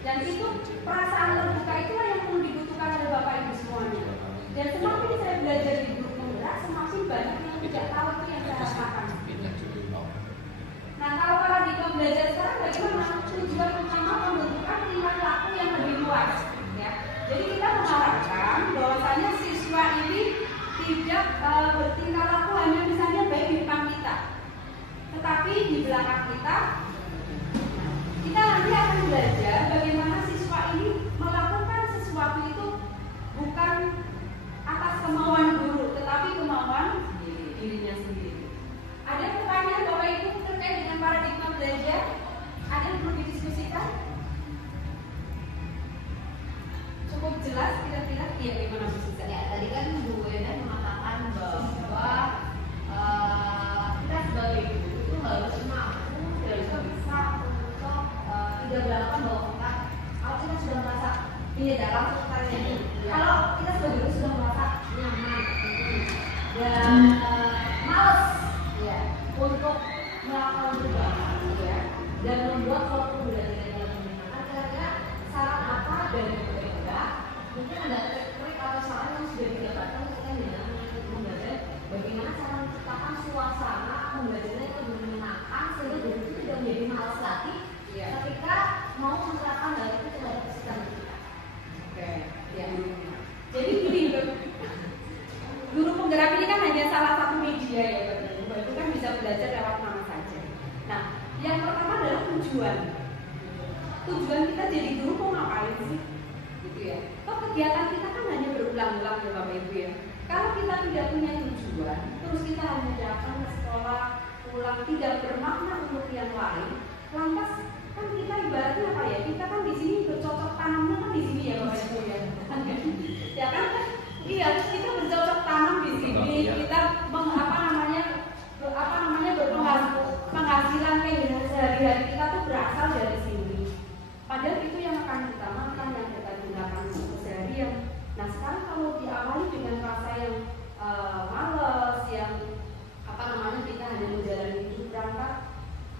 Dan itu perasaan terbuka itulah yang perlu dibutuhkan oleh Bapak Ibu semuanya. Dan semakin saya belajar di guru penggerak, semakin banyak yang tidak tahu itu yang saya rasakan. Nah, kalau paradigma belajar sekarang bagaimana? Tujuan utama pembentukan tingkah laku yang lebih luas, ya. Jadi kita mengharapkan bahwasanya siswa ini tidak bertingkah laku hanya misalnya baik di depan kita, tetapi di belakang kita nanti akan belajar bagaimana siswa ini melakukan sesuatu itu bukan atas kemauan guru, tetapi kemauan dirinya sendiri. Ada pertanyaan Bapak Ibu terkait dengan paradigma belajar? Ada yang perlu didiskusikan? Cukup jelas kira-kira? Iya, gimana Bu Siska? Ya, tadi kan Bu Wenda mengatakan bahwa kita sebagai guru itu harus mampu dan bisa untuk tidak beranggapan bahwa kalau kita sudah merasa ini dalam sesuatu ini, kalau kita sebagai guru sudah merasa nyaman dan males ya untuk melakukan perubahan ya dan membuat suatu belajar yang lebih menyenangkan, kira-kira saran apa dari Bu Wenda? Mungkin ada trik atau saran yang sudah didapatkan ketika dalam belajar bagaimana cara menciptakan suasana pembelajaran yang lebih menyenangkan sehingga guru itu tidak menjadi malas lagi ketika mau menerapkan hal itu terhadap peserta kita. Oke, ya. Jadi gini, guru penggerak ini kan hanya salah satu media ya, Bapak Ibu kan bisa belajar lewat mana saja. Nah, yang pertama adalah tujuan. Tujuan kita jadi guru mau ngapain sih? Gitu ya. Toh kegiatan kita kan hanya berulang-ulang ya Bapak Ibu ya. Kalau kita tidak punya tujuan, terus kita hanya datang ke sekolah, pulang tidak bermakna untuk yang lain, lantas kan kita ibaratnya apa ya? Kita kan di sini bercocok tanamnya kan di sini ya Bapak Ibu ya. Ya kan? Iya, kita bercocok tanam di sini. Kita penghasilan kehidupan sehari-hari kita tuh berasal dari sini. Padahal itu yang akan kita makan, yang kita gunakan untuk keseharian. Nah sekarang kalau diawali dengan rasa yang malas, yang kita hanya menjalani hidup berangkat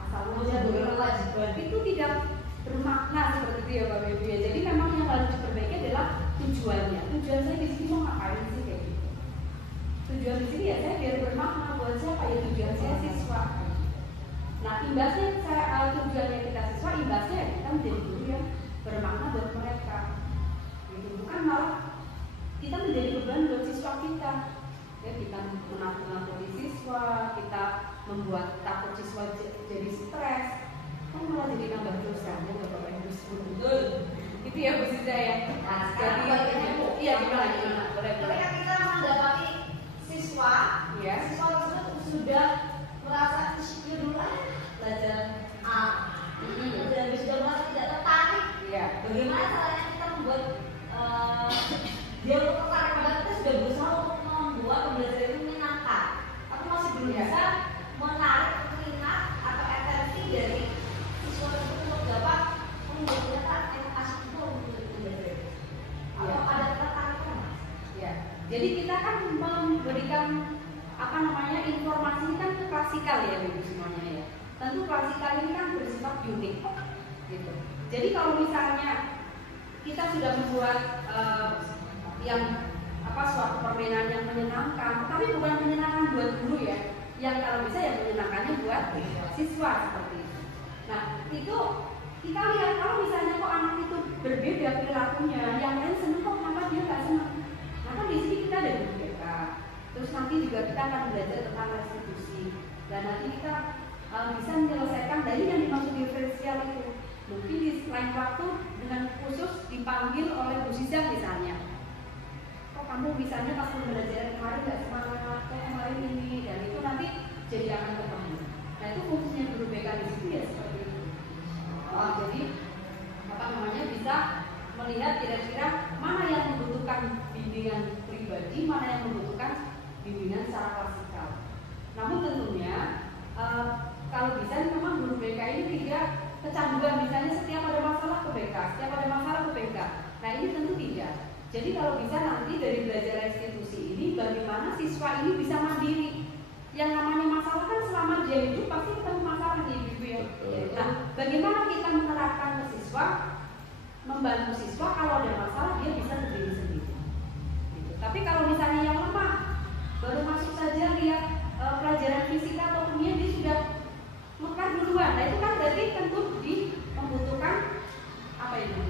asal kewajiban itu tidak bermakna seperti itu ya Bapak Ibu ya. Jadi memang yang harus diperbaiki adalah tujuannya. Tujuan saya di sini mau ngapain sih kayak gitu? Tujuan di sini ya saya biar bermakna buat siapa ya, tujuan saya siswa. Nah imbasnya tujuannya kita siswa, imbasnya ya kita menjadi guru yang bermakna buat mereka. Gitu. Bukan malah kita menjadi beban buat siswa kita. Ya, kita menakut-nakuti siswa, kita membuat takut siswa jadi stres, kan malah jadi nambah dosa ya Bapak Ibu. Betul. Itu ya Bu Siska ya. Nah, sekarang bagiannya Bu. Iya, gimana? Ketika kita mendapati siswa, ya, siswa tersebut sudah merasa insecure dulu belajar A, dan sudah merasa tidak tertarik. Iya. Bagaimana caranya kita membuat dia tertarik? Padahal kita sudah berusaha untuk membuat pembelajaran itu menyenangkan, tapi masih belum bisa menarik minat atau atensi dari siswa tersebut untuk dapat membuat asik itu untuk belajar. Atau ada ketertarikan, Mas? Ya. Jadi kita kan memberikan informasi ini kan klasikal ya Ibu semuanya ya. Tentu klasikal ini kan bersifat unik, gitu. Jadi kalau misalnya kita sudah membuat suatu permainan yang menyenangkan, tapi bukan menyenangkan buat guru ya, yang kalau bisa ya menyenangkannya buat siswa seperti itu. Nah itu kita lihat kalau misalnya kok anak itu berbeda perilakunya, yang lain senang kok kenapa dia nggak senang? Nah kan di sini kita ada guru BK, terus nanti juga kita akan belajar tentang restitusi, dan nanti kita bisa menyelesaikan dari yang dimaksud diferensial itu. Mungkin di lain waktu dengan khusus dipanggil oleh Bu Siska misalnya. Kok kamu misalnya pas pembelajaran kemarin nggak semangat, kok kemarin ini, dan itu nanti jadi akan ketemu. Nah itu fungsinya guru BK di situ ya seperti itu. Jadi bisa melihat kira-kira mana yang membutuhkan bimbingan pribadi, mana yang membutuhkan bimbingan secara klasikal. Namun tentunya kalau bisa memang guru BK ini tidak kecanduan, misalnya setiap ada masalah ke BK, setiap ada masalah ke BK. Nah ini tentu tidak. Jadi kalau bisa nanti dari belajar restitusi ini, bagaimana siswa ini bisa mandiri. Yang namanya masalah kan selama dia hidup pasti ketemu masalah di ibu ya. Nah bagaimana kita menerapkan ke siswa membantu siswa kalau ada masalah dia bisa berdiri sendiri. Gitu. Tapi kalau misalnya yang lemah baru masuk saja lihat pelajaran fisika atau kimia dia sudah mekar duluan. Nah itu kan berarti tentu membutuhkan apa itu?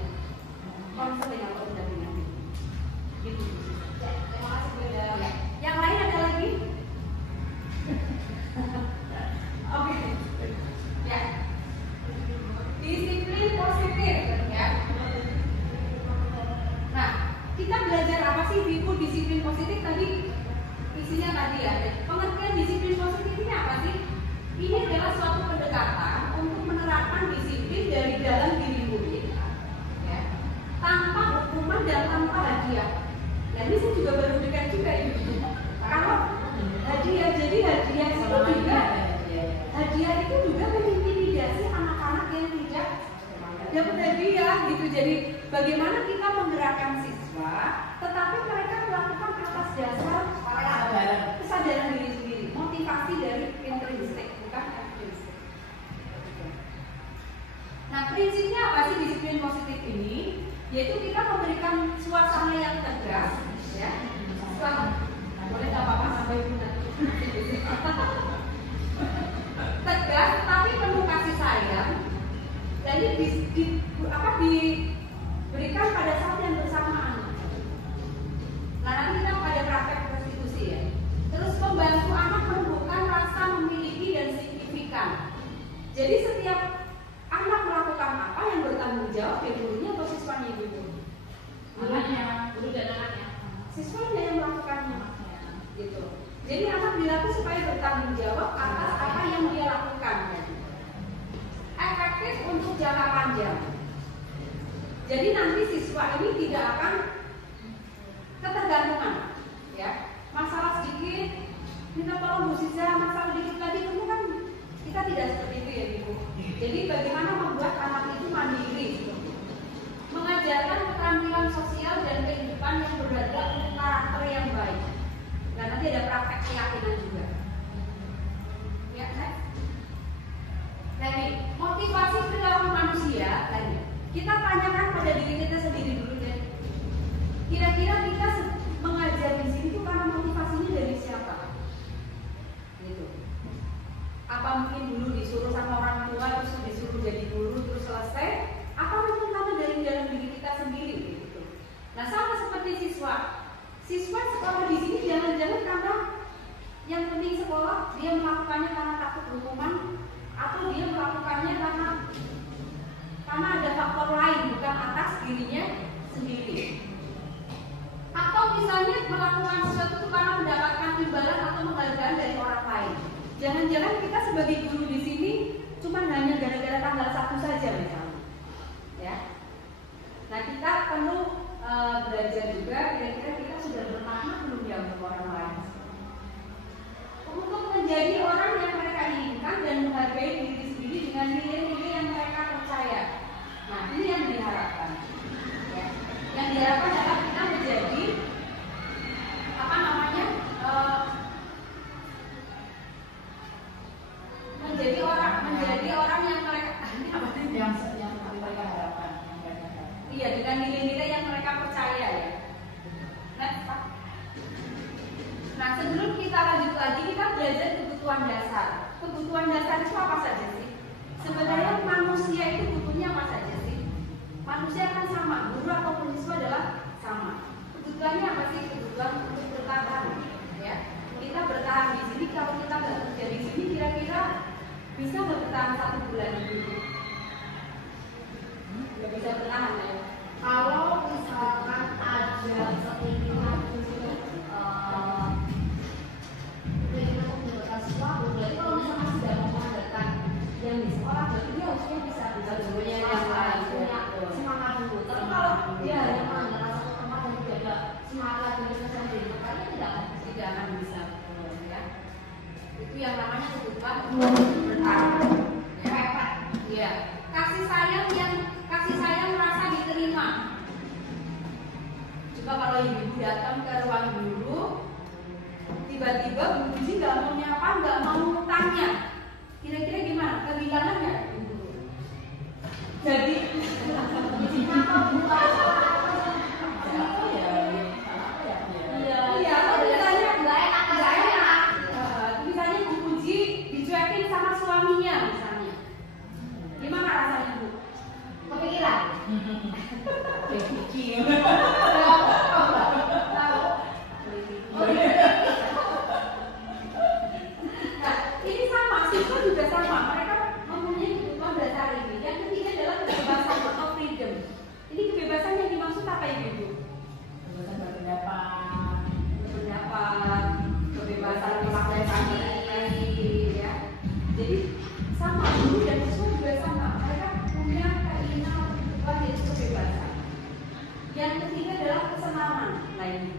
Konseling atau pendampingan. Gitu. Ya, terima kasih Bunda. Ya. Yang lain ada lagi? Oke. Ya. Disiplin positif ya. Nah, kita belajar apa sih buku disiplin positif tadi? Isinya tadi ya. Pengertian disiplin positif ini apa sih? Ini adalah suatu pendekatan untuk menerapkan disiplin dari dalam diri murid ya. Tanpa hukuman dan tanpa hadiah. Nah, ini saya juga baru dengar juga ini. Kalau hadiah, jadi hadiah itu juga mengintimidasi anak-anak yang tidak dapat hadiah gitu. Jadi bagaimana kita menggerakkan siswa, tetapi mereka melakukan atas dasar kesadaran diri sendiri, motivasi dari intrinsik, bukan ekstrinsik. Nah, prinsipnya apa sih disiplin positif ini? Yaitu kita memberikan suasana yang tegas, ya. Boleh nggak apa-apa sampai bulan. Tegas, tapi penuh kasih sayang. Jadi diberikan pada saat yang bersamaan. Nah, nanti kita pada praktek prostitusi ya. Terus membantu anak menumbuhkan rasa memiliki dan signifikan. Jadi setiap anak melakukan apa yang bertanggung jawab ya gurunya atau siswanya gitu. Anaknya, guru dan anaknya. Siswanya yang melakukannya, gitu. Jadi anak dilatih supaya bertanggung jawab atas apa yang dia lakukan. Efektif untuk jangka panjang. Jadi nanti siswa ini tidak akan ketergantungan, ya. Masalah sedikit, minta tolong Bu Siza, masalah sedikit lagi, itu kan kita tidak seperti itu ya Ibu. Jadi bagaimana membuat anak itu mandiri, mengajarkan keterampilan sosial dan kehidupan yang berdasar untuk karakter yang baik. Dan nanti ada praktek keyakinan juga. Ya, next. Lagi, motivasi perilaku manusia lagi. Kita tanyakan pada diri kita sendiri dulu deh. Kira-kira kita mengajar di sini tuh karena motivasinya dari siapa? Gitu. Apa mungkin dulu disuruh sama orang tua terus disuruh jadi guru terus selesai? Apa mungkin karena dari dalam diri kita sendiri gitu. Nah, sama seperti siswa. Siswa sekolah di sini jangan-jangan karena yang penting sekolah dia melakukannya karena takut hukuman atau dia melakukannya karena ada faktor lain bukan atas dirinya sendiri. Atau misalnya melakukan sesuatu itu karena mendapatkan imbalan atau penghargaan dari orang lain. Jangan-jangan kita sebagai guru di sini cuma hanya gara-gara tanggal 1 saja misalnya. Ya. Nah, kita perlu belajar juga kira-kira kita sudah bermakna belum ya untuk orang lain. Untuk menjadi orang yang mereka inginkan dan menghargai diri sendiri dengan nilai-nilai yang mereka percaya. Nah, ini yang diharapkan. Ya. Yang diharapkan adalah kita menjadi menjadi orang yang mereka yang mereka harapkan. Iya, dengan nilai-nilai yang mereka percaya ya. Nah, sebelum kita lanjut lagi, kita belajar kebutuhan dasar. Kebutuhan dasar itu apa saja sih? Sebenarnya manusia itu butuhnya apa saja sih? Manusia kan sama, guru ataupun siswa adalah sama. Kebutuhannya apa sih? Kebutuhan untuk bertahan, ya. Kita bertahan di sini, kalau kita nggak kerja di sini, kira-kira bisa bertahan 1 bulan dulu. Nggak bisa bertahan ya. Kalau misalkan ada keinginan untuk sesuatu, berarti kalau misalkan sudah mengadakan yang di sekolah, berarti dia harusnya bisa punya semangat dulu. Tapi kalau dia hanya mengandalkan satu tempat dan tidak ada semangat dan sendiri, makanya tidak akan bisa. Ya. Itu yang namanya kebutuhan bertahan. Ya. Kasih sayang merasa diterima. Coba kalau ibu datang ke ruang guru, tiba-tiba Bu Gizi nggak mau nyapa, nggak mau tanya, kira-kira gimana? Kehilangan nggak? Jadi, kenapa Nah, ini sama, siswa juga sama. Mereka mempunyai kebutuhan dasar ini. Yang ketiga adalah kebebasan atau freedom. Ini kebebasan yang dimaksud apa Ibu? Kebebasan berpendapat, kebebasan berekspresi, ya. Jadi sama, guru dan siswa juga sama. Mereka punya keinginan atau kebutuhan yaitu kebebasan. Yang ketiga adalah kesenangan. Nah ini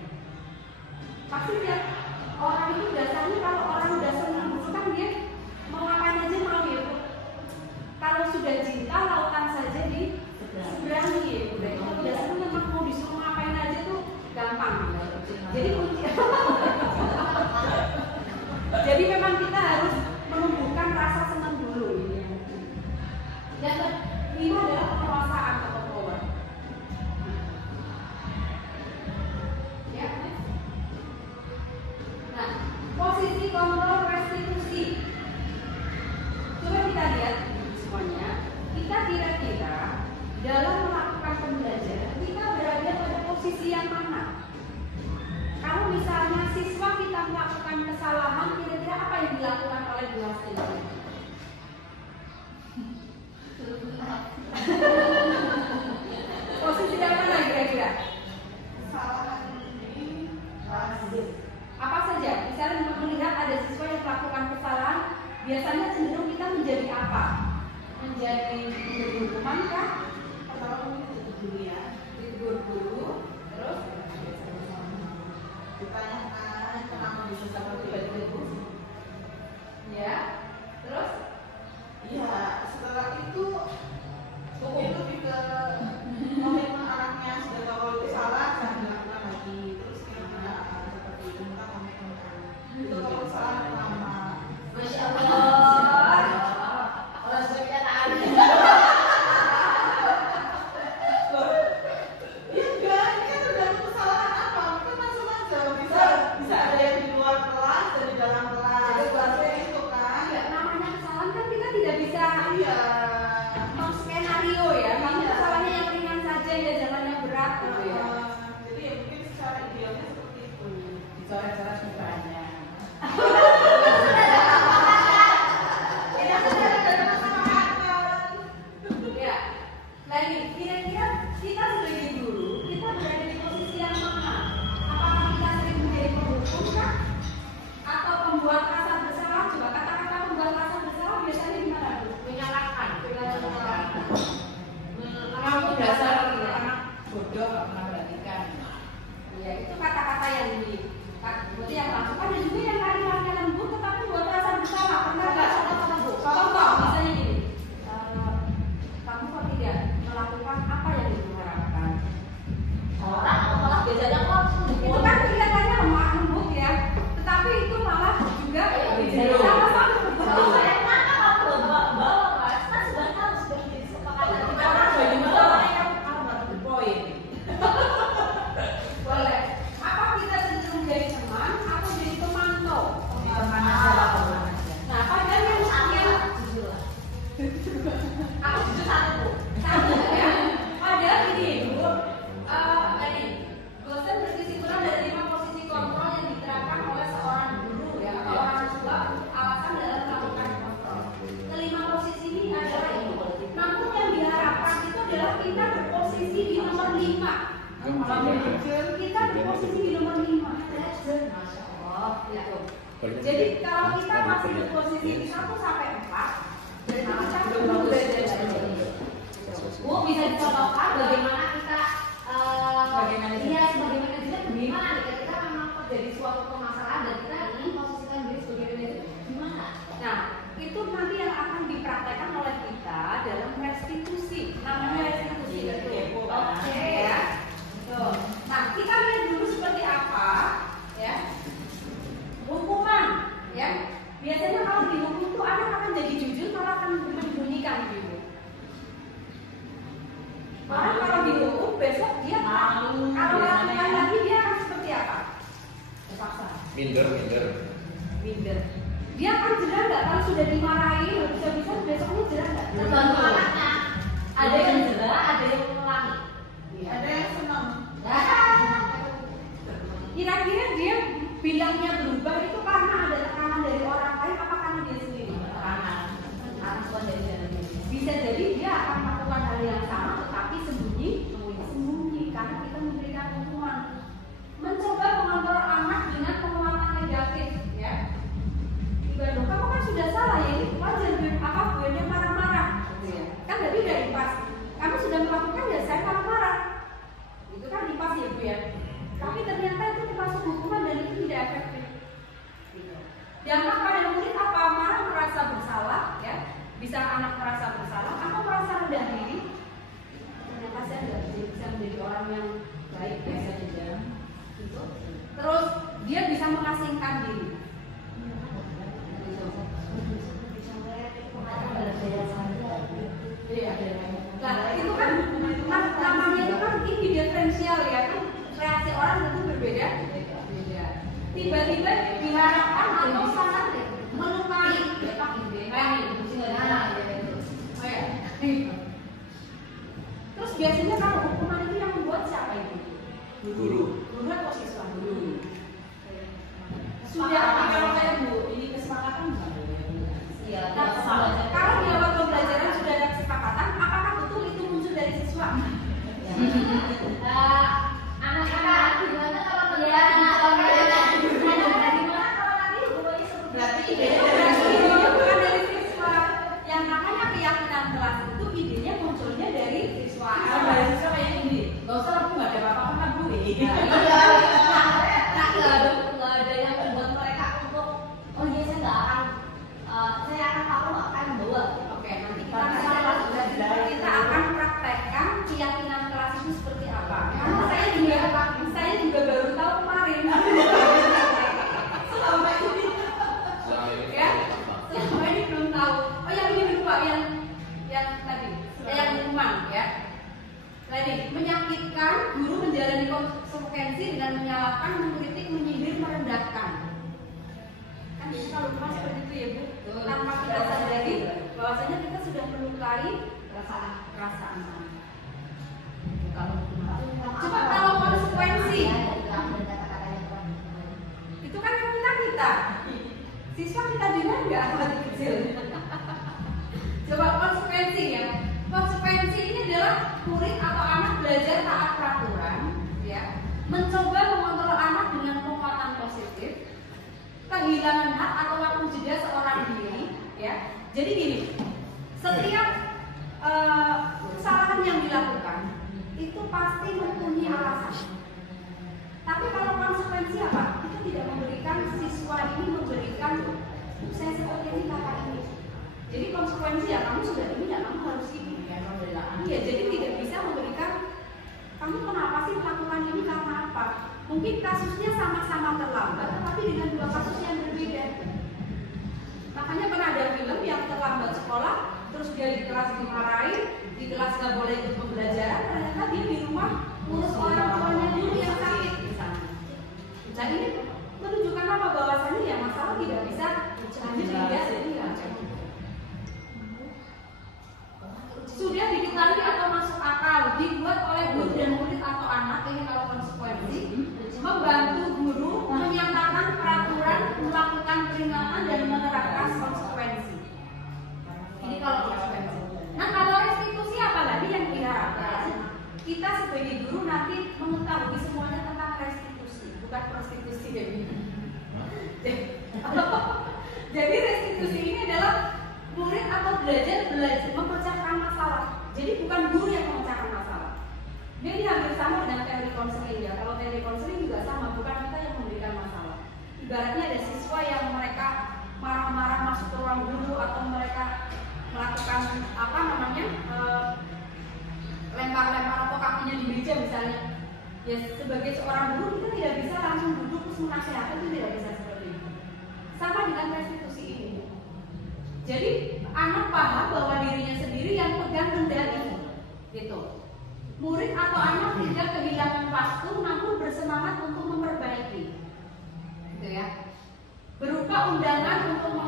pasti tiap orang itu dasarnya kalau orang udah senang dulu kan dia mau ngapain aja mau ya Bu. Kalau sudah cinta lakukan saja di seberangi ya Bu. Dan kalau udah senang memang mau disuruh ngapain aja tuh gampang. Jadi kunci jadi memang kita harus menumbuhkan rasa senang dulu ini. Yang kelima adalah penguasaan atau power. Ya. Nah, posisi kontrol restitusi. Coba kita lihat semuanya. Kita kira-kira dalam melakukan pembelajaran kita berada pada posisi yang mana? Kalau misalnya siswa kita melakukan kesalahan, kira-kira apa yang dilakukan oleh kelas ini? Posisi yang mana kira-kira? kesalahan ini Apa saja? Misalnya melihat ada siswa yang melakukan kesalahan, biasanya cenderung kita menjadi apa? Menjadi hukuman kah? kalau itu dulu ya, Ditegur guru, terus ditanyakan kenapa bisa seperti itu. ya, terus Ya setelah itu lebih ke komitmen anaknya sudah tahu itu salah, jangan dilakukan lagi. Terus kira-kira seperti itu minta komitmen itu kalau kesalahan pertama. Masya Allah. Orang sudah kita tahan. Ya enggak, ini kan tergantung kesalahan apa. Mungkin macam-macam. Bisa ada yang di luar kelas dan di dalam kelas. Seperti itu kan. Ya, namanya kesalahan kan kita tidak bisa Iya. skenario ya. Kalau kesalahannya yang ringan saja ya, jangan yang berat gitu ya. Jadi ya mungkin secara idealnya seperti itu. Coret-coret mukanya. Ya. Lagi, kira-kira kita sebagai guru, kita berada di posisi yang mana? Apakah kita sering menjadi penghukum kah? Atau pembuat rasa bersalah? Coba kata-kata pembuat rasa bersalah biasanya gimana Bu? Menyalahkan. Kamu dasar anak bodoh nggak pernah perhatikan. Ya, itu kata-kata yang berarti yang langsung ada juga yang kalimatnya lembut tetapi buat rasa bersalah. Pernah nggak contoh Bu? Contoh misalnya gini, kamu kok tidak melakukan apa yang ibu harapkan? Orang atau malah biasanya kok Itu kan kelihatannya lemah lembut ya, tetapi itu malah juga sama-sama betul. saya kenapa kamu bawa mas? Kan sudah tahu sudah jadi sepakatan kita Orang kan bagi bawa. masalahnya kamu baru the point. Boleh. Apa kita cenderung jadi teman atau jadi pemantau? Teman aja, teman aja. Nah, padahal yang Jujur lah. Aku jujur satu Bu. satu ya. Padahal ini Bu, ini dosen berkesimpulan dari 5 posisi kontrol yang diterapkan oleh seorang guru ya atau orang tua alasan dalam melakukan kontrol. Kelima posisi ini adalah ini. Namun yang diharapkan itu adalah kita berposisi di nomor 5. Kita berposisi di nomor 5. Masya Allah. Gitu. Jadi kalau kita masih berposisi di 1 sampai 4, berarti kita belum belajar dari Bu bisa dicontohkan bagaimana kita Bagaimana sih? iya sebagai manajemen gimana nih ketika memang terjadi suatu permasalahan dan kita memposisikan diri sebagai manajemen gimana? Nah, itu nanti yang akan dipraktekkan oleh kita dalam restitusi. Namanya restitusi. Oke ya. Tuh. Nah, kita lihat dulu seperti apa ya. Hukuman ya. Biasanya kalau dihukum tuh anak akan jadi jujur malah akan membunyikan gitu. Orang kalau dihukum besok dia Malu. kalau Biasanya lakukan ya. lagi dia akan seperti apa? Terpaksa. Minder. Minder. Dia akan jerah nggak kalau sudah dimarahin bisa-bisa besoknya jerah nggak? Tergantung anaknya. Ada yang jerah, ada yang menjadi orang yang baik biasa saja gitu. Terus dia bisa mengasingkan diri. Iya. Nah itu kan namanya itu kan ini diferensial ya kan, reaksi orang itu berbeda. Tiba-tiba diharapkan atau sangat melukai. Terus biasanya kalau hukuman itu yang membuat siapa itu? Guru atau siswa? Guru. Sudah kalau saya Bu, ini kesepakatan nggak? Iya. Kalau di awal pembelajaran sudah ada kesepakatan, apakah betul itu muncul dari siswa? Anak-anak gimana kalau Berarti bukan dari siswa. Yang namanya keyakinan kelas itu idenya munculnya dari siswa. Dari siswa kayak ini. Gak usah aku nggak ada apa-apa kan Bu. Nggak ada yang membuat mereka untuk oh iya saya akan tahu akan membawa. Oke, nanti kita akan praktekkan keyakinan kelas itu seperti apa. Karena saya juga baru tahu kemarin. Selama ini, ya, selama ini belum tahu. Oh yang ini dulu Pak, yang tadi, yang hukuman ya. Tadi menyakitkan, guru menjalani konsekuensi dengan menyalahkan, mengkritik, menyindir, merendahkan. Kan kalau hukuman seperti itu ya Bu. Tanpa kita sadari bahwasanya kita sudah melukai perasaan. Coba kalau konsekuensi itu kan yang kita siswa kita juga nggak hati kecil. Coba konsekuensi ya. Konsekuensi ini adalah murid atau anak belajar taat peraturan, ya, mencoba mengontrol anak dengan penguatan positif, kehilangan hak atau waktu jeda seorang diri, ya. Jadi gini, setiap kesalahan yang dilakukan itu pasti mempunyai alasan. Tapi kalau konsekuensi apa? Kita tidak memberikan siswa ini memberikan saya seperti ini kakak ini. Jadi konsekuensi ya kamu sudah ini ya kamu harus ini. Iya, jadi tidak bisa memberikan kamu kenapa sih melakukan ini karena apa? Mungkin kasusnya sama-sama terlambat, tetapi dengan dua kasus yang berbeda. Makanya pernah ada film yang terlambat sekolah, terus dia di kelas dimarahin, di kelas nggak boleh ikut pembelajaran, ternyata dia di rumah ngurus orang tuanya dulu yang sakit misalnya. Nah ini menunjukkan apa? Bahwasannya ya masalah tidak bisa lanjut dia sendiri. Sudah diketahui atau masuk akal, dibuat oleh guru dan murid atau anak, ini kalau konsekuensi, membantu guru menyatakan peraturan, melakukan peringatan dan menerapkan konsekuensi. Ini kalau konsekuensi. Nah kalau restitusi apa lagi yang diharapkan? Kita sebagai guru nanti mengetahui semuanya tentang restitusi, bukan prostitusi ya. Jadi restitusi ini adalah murid atau belajar memecahkan masalah. Jadi bukan guru yang memecahkan masalah. Jadi hampir sama dengan teori konseling ya. Kalau teori konseling juga sama, bukan kita yang memberikan masalah. Ibaratnya ada siswa yang mereka marah-marah masuk ke ruang guru atau mereka melakukan apa namanya lempar-lempar atau kakinya di meja misalnya. Ya sebagai seorang guru kita tidak bisa langsung duduk terus menasihati, itu tidak bisa seperti itu. Sama dengan restitusi ini. Jadi anak paham bahwa dirinya sendiri yang pegang kendali, gitu. Murid atau anak tidak kehilangan waktu, namun bersemangat untuk memperbaiki, gitu ya. Berupa undangan untuk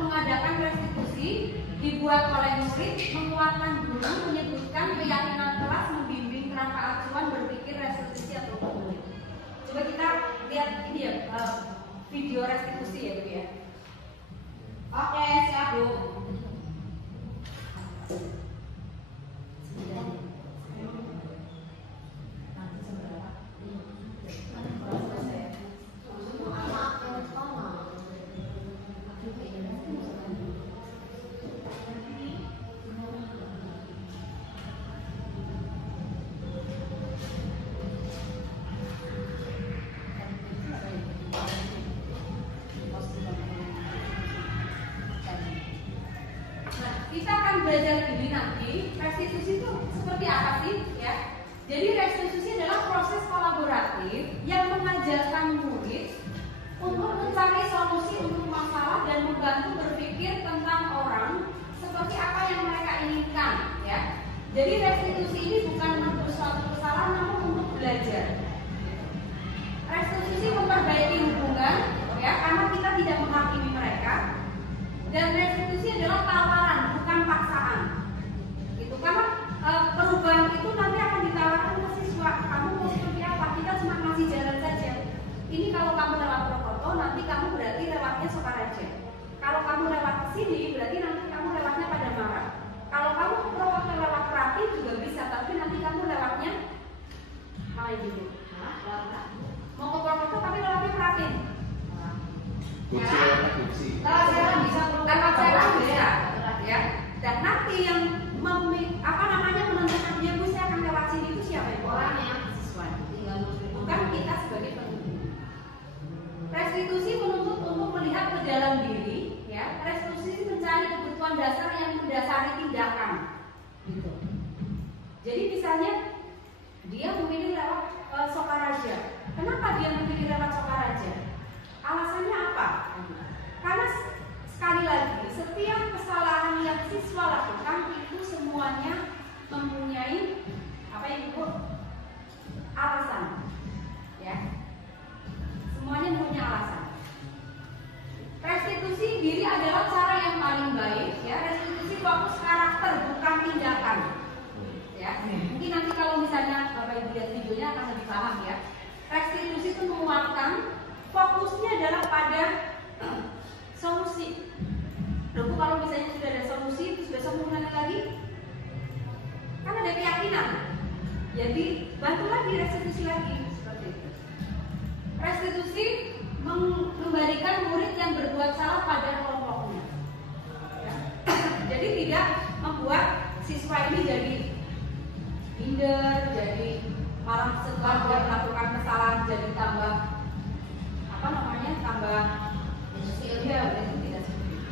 mengadakan restitusi dibuat oleh murid, menguatkan guru, menyebutkan keyakinan kelas, membimbing kerangka acuan berpikir restitusi atau murid. Coba kita lihat ini ya, video restitusi ya Bu ya. Oke, siap Bu. Kita akan belajar ini nanti restitusi itu seperti seperti apa sih ya? Jadi restitusi adalah proses kolaboratif yang mengajarkan murid untuk mencari solusi untuk masalah dan membantu berpikir tentang orang seperti apa yang mereka inginkan ya. Jadi restitusi ini bukan untuk suatu kesalahan namun untuk belajar. Restitusi memperbaiki hubungan ya karena kita tidak menghakimi mereka. Dan restitusi adalah tawaran bukan paksaan. Gitu karena perubahan itu nanti akan ditawarkan ke siswa. Kamu mau seperti apa? Kita cuma ngasih jalan saja. Ini kalau kamu lewat Prokoto, nanti kamu berarti lewatnya Sokaraja. Kalau kamu lewat ke sini, berarti nanti kamu lewatnya pada Marak. Kalau kamu ke Prokoto lewat Prati juga bisa, tapi nanti kamu lewatnya malah dulu. Mau ke Prokoto tapi lewatnya Prati. Lewat jalan bisa, ya. Dan nanti yang menentukan dia Bu saya akan lewat sini itu siapa ya? Orangnya siswa. Bukan kita sebagai penghubung. Restitusi menuntut untuk melihat ke dalam diri, ya. Restitusi mencari kebutuhan dasar yang mendasari tindakan, gitu. Jadi misalnya dia memilih lewat Sokaraja. Kenapa dia memilih lewat Sokaraja? Alasannya apa? Karena sekali lagi setiap kesalahan yang siswa lakukan itu semuanya mempunyai apa yang disebut alasan, ya. Semuanya mempunyai alasan. Restitusi diri adalah cara yang paling baik, ya. Restitusi fokus karakter bukan tindakan, ya. Mungkin nanti kalau misalnya Bapak Ibu lihat videonya akan lebih paham, ya. Restitusi itu menguatkan fokusnya adalah pada solusi. Lalu kalau misalnya sudah ada solusi, terus besok mengulangi lagi, kan ada keyakinan. Jadi bantu lagi restitusi lagi seperti itu. Restitusi mengembalikan murid yang berbuat salah pada kelompoknya. Ya. Jadi tidak membuat siswa ini jadi minder, jadi malah setelah dia melakukan kesalahan jadi tambah tambah ya, itu tidak seperti itu.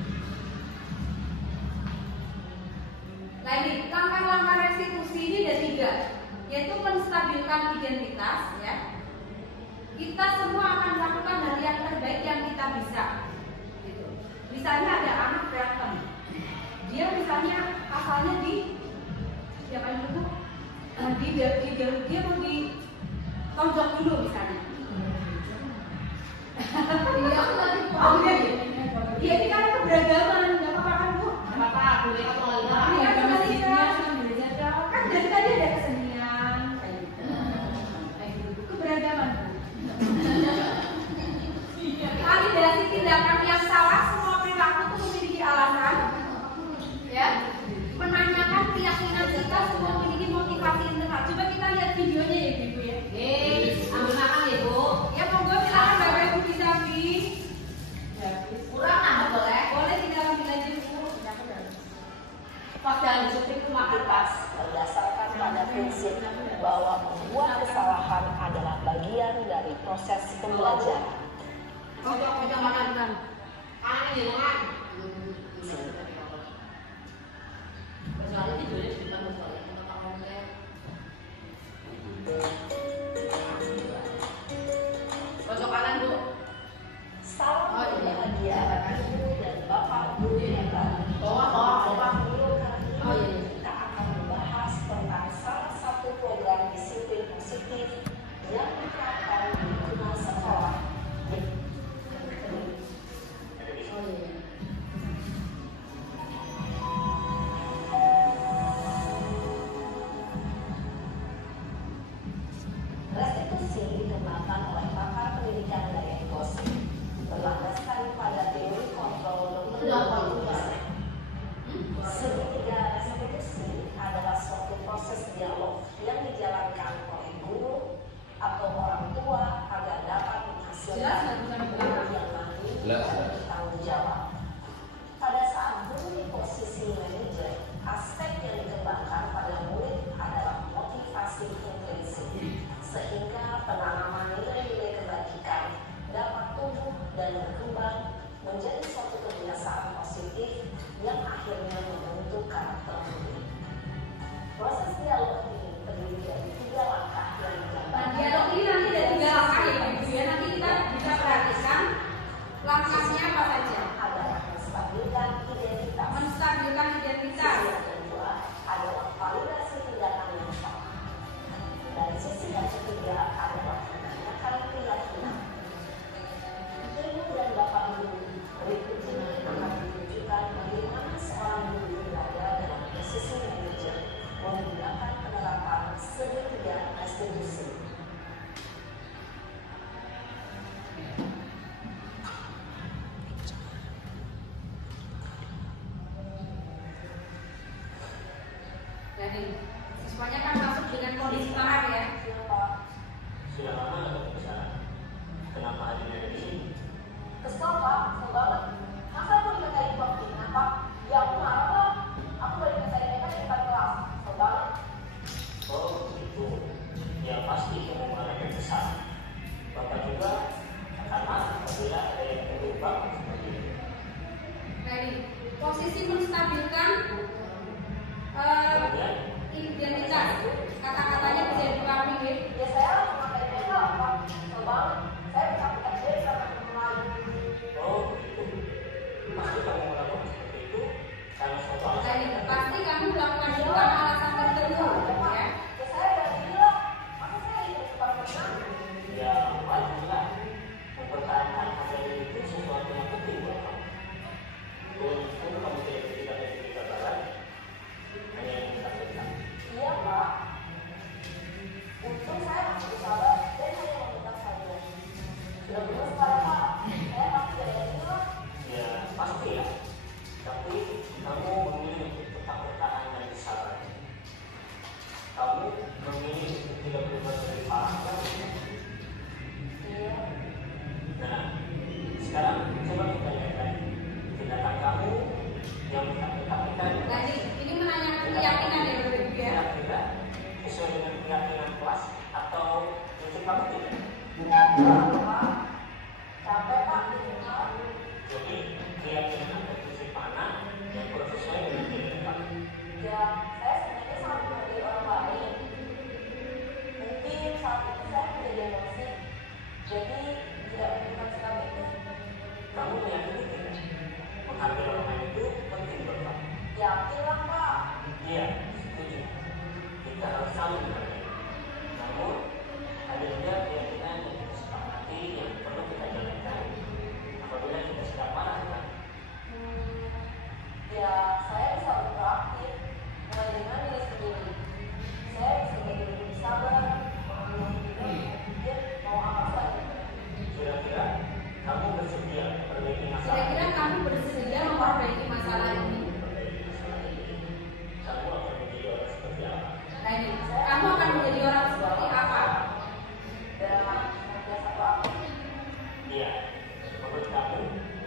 Nah ini langkah-langkah restitusi ini ada 3, yaitu menstabilkan identitas, ya. Kita semua akan melakukan hal yang terbaik yang kita bisa, gitu. Misalnya ada anak berantem, dia misalnya asalnya di siapa yang dulu, dia mau ditonjok dulu misalnya. Iya, ini kan keberagaman, nggak apa-apa kan Bu? Apa-apa, boleh kan dari tadi ada kesenian, kayak gitu, keberagaman. Validasi tindakan yang salah, semua perilaku itu memiliki alasan, ya. Menanyakan keyakinan kita, semua memiliki motivasi internal. Coba kita lihat videonya ya Ibu ya. Ambil makan ya Bu. Ya monggo silakan Bapak Ibu disamping. Kurang nambah boleh? Boleh tinggal ambil aja Bu. Pada disiplin makan pas berdasarkan pada prinsip bahwa membuat kesalahan adalah bagian dari proses pembelajaran. Ojo makan. Makan ya makan. Kecuali tidurnya di depan musola, kita ngomongnya. Ojo kanan Bu. Salam bahagia Ibu dan Bapak Ibu yang kita akan membahas tentang salah satu program disiplin positif yang diterapkan di lingkungan sekolah. Restitusi dikembangkan oleh pakar pendidikan Dayak Gosi berlandaskan pada teori kontrol segitiga restitusi adalah suatu proses dialog yang dijalankan oleh guru atau orang tua agar dapat menghasilkan guru yang mandiri dan bertanggung jawab. Pada saat guru di posisi manajer, aspek yang dikembangkan pada murid adalah motivasi intrinsik, sehingga penanaman nilai-nilai kebajikan dapat tumbuh dan berkembang menjadi suatu kebiasaan positif sedusi. Jadi siswanya kan masuk dengan kondisi marah ya. Sudah lama nggak bisa. Kenapa hadirnya di sini? Kesel Pak, kesel banget. Masa aku dikatain pembina Pak? Ya aku marah Pak. Aku baru dikatain mereka di depan kelas. Kesel banget. Oh begitu. Ya pasti kamu marahnya besar. Bapak juga akan marah apabila ada yang berubah seperti itu. Jadi posisi menstabilkan Kemudian identitas. Kata-katanya bisa diulangi ya. Ya saya langsung ngatain mereka Pak. Kesel banget. Saya bisa bukan diri sama teman lain. oh begitu. Pasti kamu melakukan seperti itu karena suatu alasan. Jadi pasti kamu melakukan itu karena alasan tertentu ya. Ya saya udah bilang. Masa saya ingin suka menang? Ya wajarlah mempertahankan harga diri itu sesuatu yang penting buat kamu. Walaupun kamu tidak memiliki kegagalan, hanya yang kita berikan. Iya Pak. Untung saya masih bersabar dan hanya meminta saja. Sudah benar sekarang Pak. Saya pasti dari ini Pak. Ya pasti ya. Tapi kamu memilih untuk tetap bertahan dan bersabar. Kamu memilih untuk tidak berubah dari parah kan? Iya. Nah, sekarang coba kita lihat lagi tindakan kamu yang kita Jadi ini menanyakan keyakinan ya Bapak Ibu ya. kira-kira sesuai dengan keyakinan kelas atau prinsip kamu tidak? Pak. Capek Pak. Pak. Jadi keyakinan dan prinsip mana yang kurang sesuai dengan keyakinan kamu? Ya, saya sebenarnya sangat menghargai orang lain. Mungkin saat itu saya menjadi emosi. Jadi tidak menemukan sikap itu. Kamu meyakini tidak? Menghargai orang lain itu penting buat kamu. Yakinlah Pak. Iya, setuju. Kita harus saling menghargai. Namun, ada juga keyakinan dan kesepakati yang perlu kita jalankan apabila kita sedang marah kan? Ya, saya bisa beraktif mulai dengan diri sendiri. Saya bisa jadi lebih sabar, berpikir mau apa selanjutnya. Kira-kira kamu bersedia memperbaiki masalah Kira-kira kamu bersedia memperbaiki masalah ini? memperbaiki masalah ini? Kamu akan menjadi orang seperti apa? Nah ini, kamu akan menjadi orang seperti apa? Dan ada satu apa? Iya, menurut kamu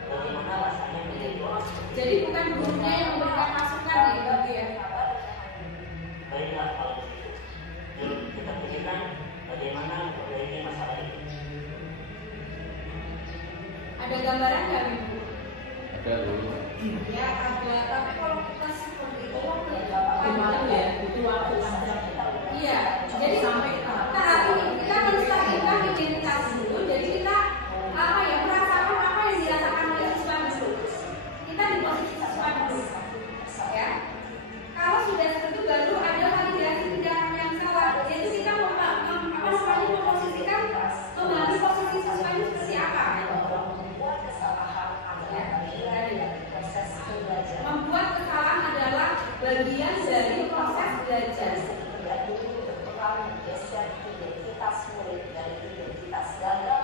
bagaimana rasanya menjadi orang seperti itu? Jadi bukan gurunya yang memberikan masukan ya Bapak ya. Sabar dan hati. Baiklah kalau begitu. Yuk kita pikirkan bagaimana memperbaiki masalah ini. Ada gambaran nggak Ibu? Ada dulu. Ya ada, tapi kalau kita seperti itu waktu Gimana ya, butuh waktu panjang. Iya, jadi Sampai kita menstabilkan identitas dulu. Jadi kita apa ya merasakan apa yang dirasakan oleh siswa dulu. Kita di posisi siswa dulu, ya. Kalau sudah seperti baru ada validasi tindakan yang salah. Yaitu kita memposisikan memahami posisi siswa itu seperti apa. membuat kesalahan adalah bagian dari proses belajar. Membuat kesalahan adalah bagian dari proses belajar. Setidak ini berperan menggeser identitas murid dari identitas gagal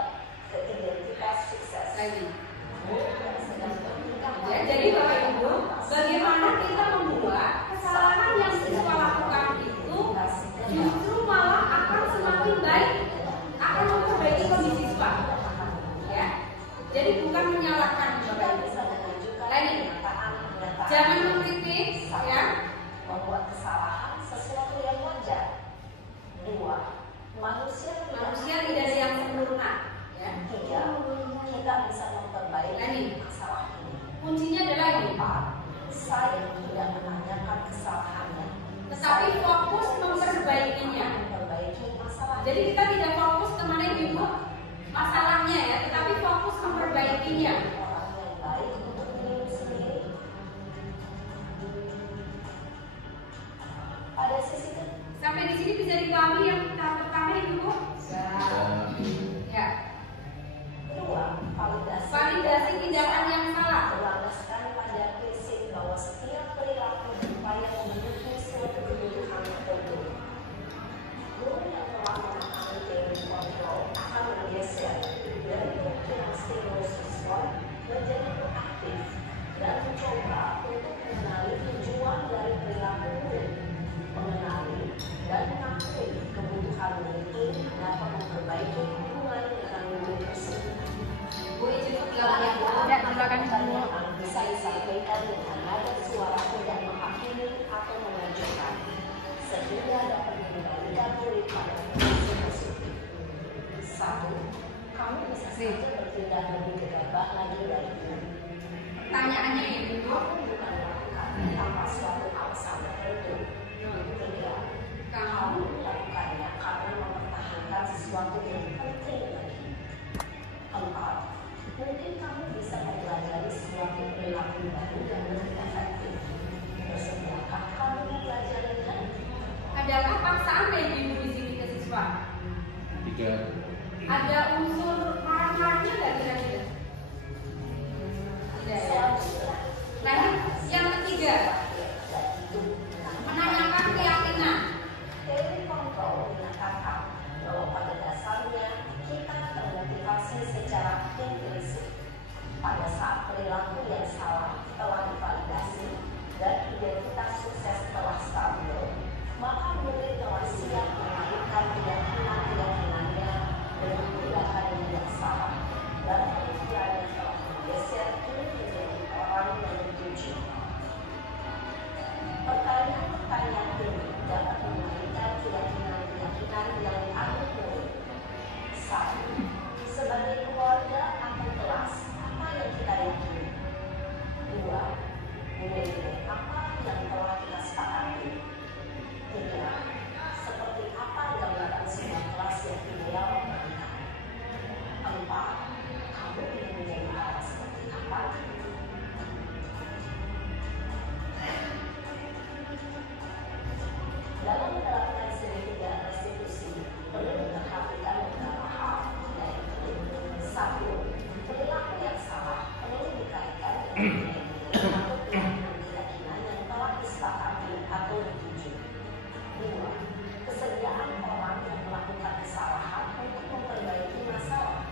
ke identitas sukses. Lagi. Murid yang sedang bertingkah Ya, jadi Bapak Ibu, bagaimana kita membuat kesalahan yang siswa lakukan itu justru malah akan semakin baik, akan memperbaiki kondisi siswa. Ya, jadi bukan menyalahkan Bapak Ibu. bisa menunjukkan Lagi. kenyataan Jangan mengkritik, ya. membuat kesalahan sesuatu yang wajar. 2. Manusia Tidak ada yang sempurna. Ya. 3. Kita bisa memperbaiki Lagi. masalah ini. Kuncinya adalah ini. 4. Saya tidak menanyakan kesalahannya, Tetapi fokus memperbaikinya. memperbaiki masalah. Jadi kita tidak fokus kemana Ibu masalahnya ya, tetapi fokus memperbaikinya. Orang yang baik untuk diri sendiri. Ada sisi Sampai di sini bisa dipahami yang tahap pertama Ibu? Ya. kedua, validasi. Validasi tindakan yang salah. Berlandaskan pada prinsip bahwa setiap perilaku berupaya memenuhi suatu kebutuhan tertentu. Guru yang telah Sip. bertindak lebih gegabah lagi dari ini. Pertanyaannya itu Kamu bukan melakukan tanpa suatu alasan tertentu. Tiga, kamu melakukannya karena mempertahankan sesuatu yang penting bagi. Empat, mungkin kamu bisa mempelajari suatu perilaku baru yang lebih efektif. Bersediakah kamu mempelajarinya? adakah paksaan dari ibu di sini ke siswa? Ada unsur marah-marahnya nggak kira-kira? Tidak ya. Lanjut yang ketiga, menanyakan keyakinan. Teori kontrol menyatakan bahwa pada dasarnya kita termotivasi secara implisit. Pada saat perilaku yang salah telah divalidasi dan identitas sukses telah stabil, maka murid telah siap mengalihkan keyakinan-keyakinannya dengan tindakan yang salah dan pemikirannya telah bergeser kini menjadi orang yang dituju. Pertanyaan-pertanyaan ini dapat memberikan keyakinan-keyakinan yang dianut murid. Satu, sebagai keluarga atau kelas, apa yang kita yakini? Dua, nilai-nilai apa yang telah kita sepakati? Tiga, seperti apa gambaran sebuah kelas yang ideal bagi kamu? Empat, kamu ingin menjadi orang seperti apa? Dalam menerapkan segitiga restitusi, perlu diperhatikan beberapa hal, yaitu satu, perilaku yang salah perlu dikaitkan dengan nilai-nilai atau keyakinan yang telah disepakati atau dituju. Dua, kesediaan orang yang melakukan kesalahan untuk memperbaiki masalah.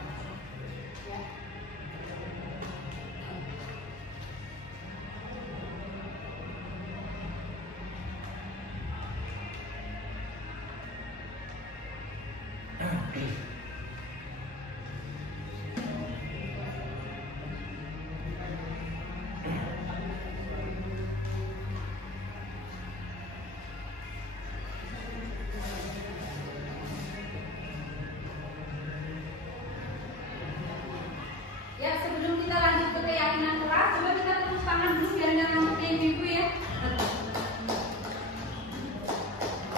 Ya, sebelum kita lanjut ke keyakinan kelas, coba kita tepuk tangan dulu biar nggak ngantuk ibu ya.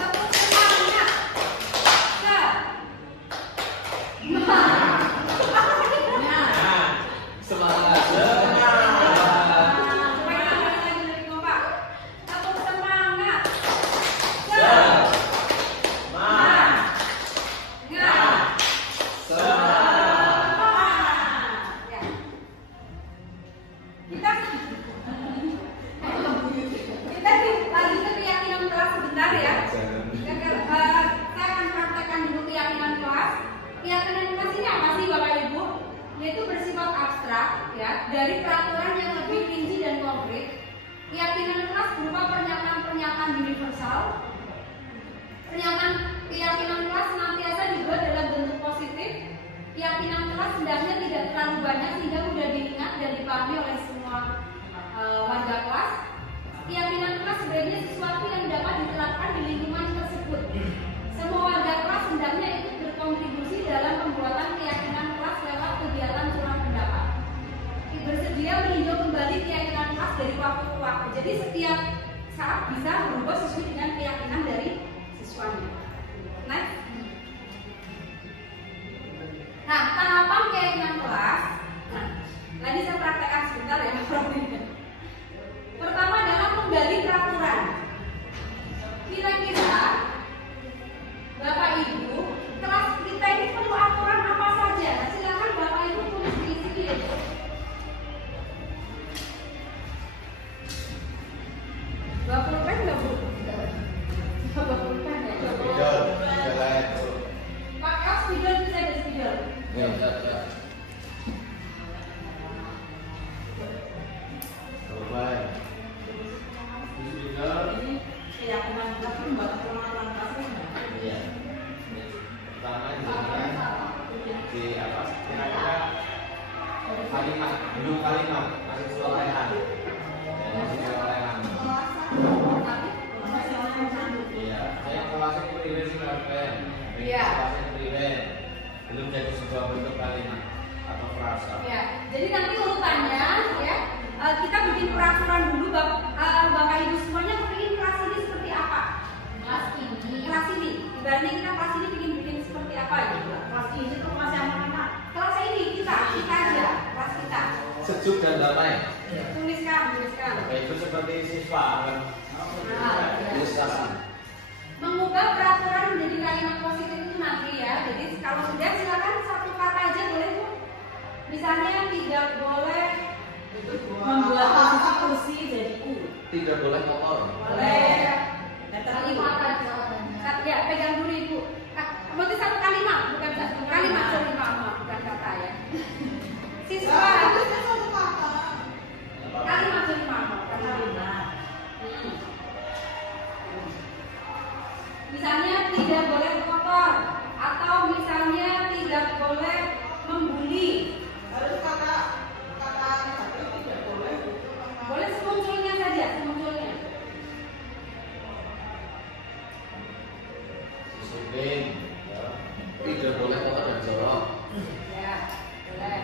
Tepuk semangat. Semangat. Yaitu bersifat abstrak, ya, dari peraturan yang lebih rinci dan konkret. Keyakinan kelas berupa pernyataan-pernyataan universal. Keyakinan kelas senantiasa dibuat dalam bentuk positif. Keyakinan kelas hendaknya tidak terlalu banyak sehingga mudah diingat dan dipahami oleh semua warga kelas. Keyakinan kelas sebaiknya sesuatu yang dapat diterapkan di lingkungan tersebut. Semua warga kelas hendaknya ikut berkontribusi dalam pembuatan keyakinan kelas lewat kegiatan surat pendapat. Bersedia meninjau kembali keyakinan kelas dari waktu ke waktu. Jadi setiap saat bisa berubah sesuai dengan keyakinan dari siswanya. Next. Nah, tahapan keyakinan kelas. Nah, nanti saya praktekkan sebentar ya. Pertama adalah menggali peraturan. Kira-kira Bapak Ibu, kelas kita ini perlu aturan apa saja? Nah, silakan Bapak Ibu tulis di sini. Bawa pulpen nggak Bu? Bawa pulpen ya? Pakai spidol bisa ada spidol. Ini keyakinan kita pun buat pengalaman kasih. Iya. Pertama di apa? Kira-kira kalimat, belum kalimat, masih solehan. Masih solehan. Iya. Saya kelasnya priwe sih kan. Iya. Kelasnya priwe. Belum jadi sebuah bentuk kalimat. atau frasa. Ya, jadi nanti urutannya ya kita bikin peraturan dulu Bapak Ibu semuanya kepingin kelas ini seperti apa? Kelas ini. Ibaratnya kita kelas ini bikin seperti apa gitu. Kelas ini tuh masih anak-anak. Kelas ini kita aja, kelas kita. Sejuk dan damai. Tuliskan. Itu seperti siswa kan. Ilustrasi. Mengubah peraturan menjadi kalimat positif itu nanti ya. Jadi kalau sudah silakan satu kata aja boleh Bu. Misalnya tidak boleh Membuat posisi kursi jadi U. Tidak boleh kotor. boleh Kalimat aja. ya pegang dulu Ibu. Berarti satu kalimat bukan satu kalimat sorry maaf bukan kata ya. Siswa kalimat sorry maaf kalimat. Misalnya tidak boleh kotor atau misalnya tidak boleh membuli. Harus kata tidak boleh. Boleh semunculnya saja, semunculnya. Disiplin. Tidak boleh kotor dan jorok. Ya, boleh.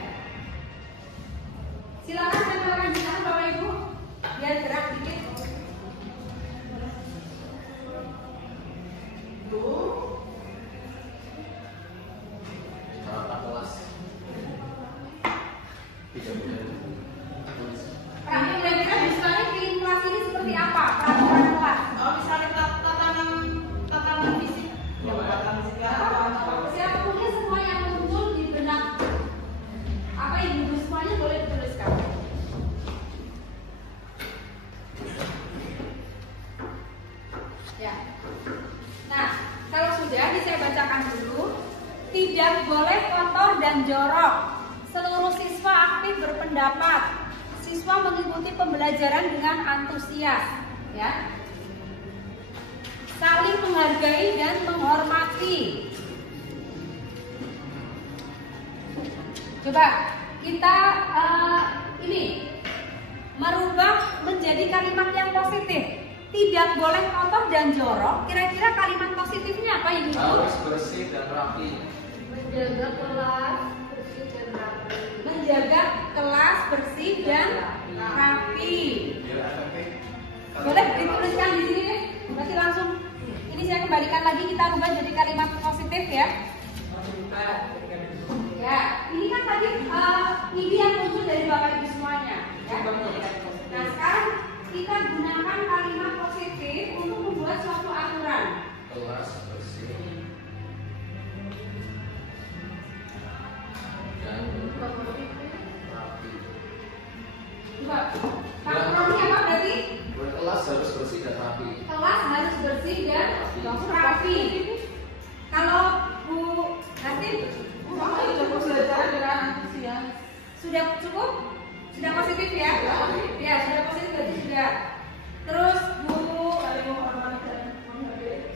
Silakan saya lanjutkan Bapak Ibu, biar gerak dikit. Tata kelas. Tidak boleh. Kira-kira misalnya pilih kelas ini seperti apa? Peraturan kelas. Oh, misalnya tatanan fisik. Ya, tatanan fisik apa? Siapapun semua yang muncul di benak apa Ibu semuanya boleh dituliskan. Ya. Nah, kalau sudah ini saya bacakan dulu. Tidak boleh kotor dan jorok. Seluruh siswa aktif berpendapat. Siswa mengikuti pembelajaran dengan antusias, ya. Saling menghargai dan menghormati. Coba kita ini merubah menjadi kalimat yang positif. Tidak boleh kotor dan jorok. Kira-kira kalimat positifnya apa Ibu? Harus bersih dan rapi. Menjaga kelas bersih dan rapi. Menjaga kelas bersih dan rapi. Biar efektif. Boleh dituliskan di sini deh. Berarti langsung ini saya kembalikan lagi kita rubah jadi kalimat positif ya. Ya, ini kan tadi ide yang muncul dari Bapak Ibu semuanya. Ya. Nah sekarang kita gunakan kalimat positif untuk membuat suatu aturan. Kelas bersih dan rapi. Coba, aturannya apa berarti? Kelas harus bersih dan rapi. Kelas harus bersih dan rapi. Kalau Bu Hasin, Belajar dengan antusias. sudah cukup? Sudah positif ya? Ya, sudah positif berarti sudah. Terus Bu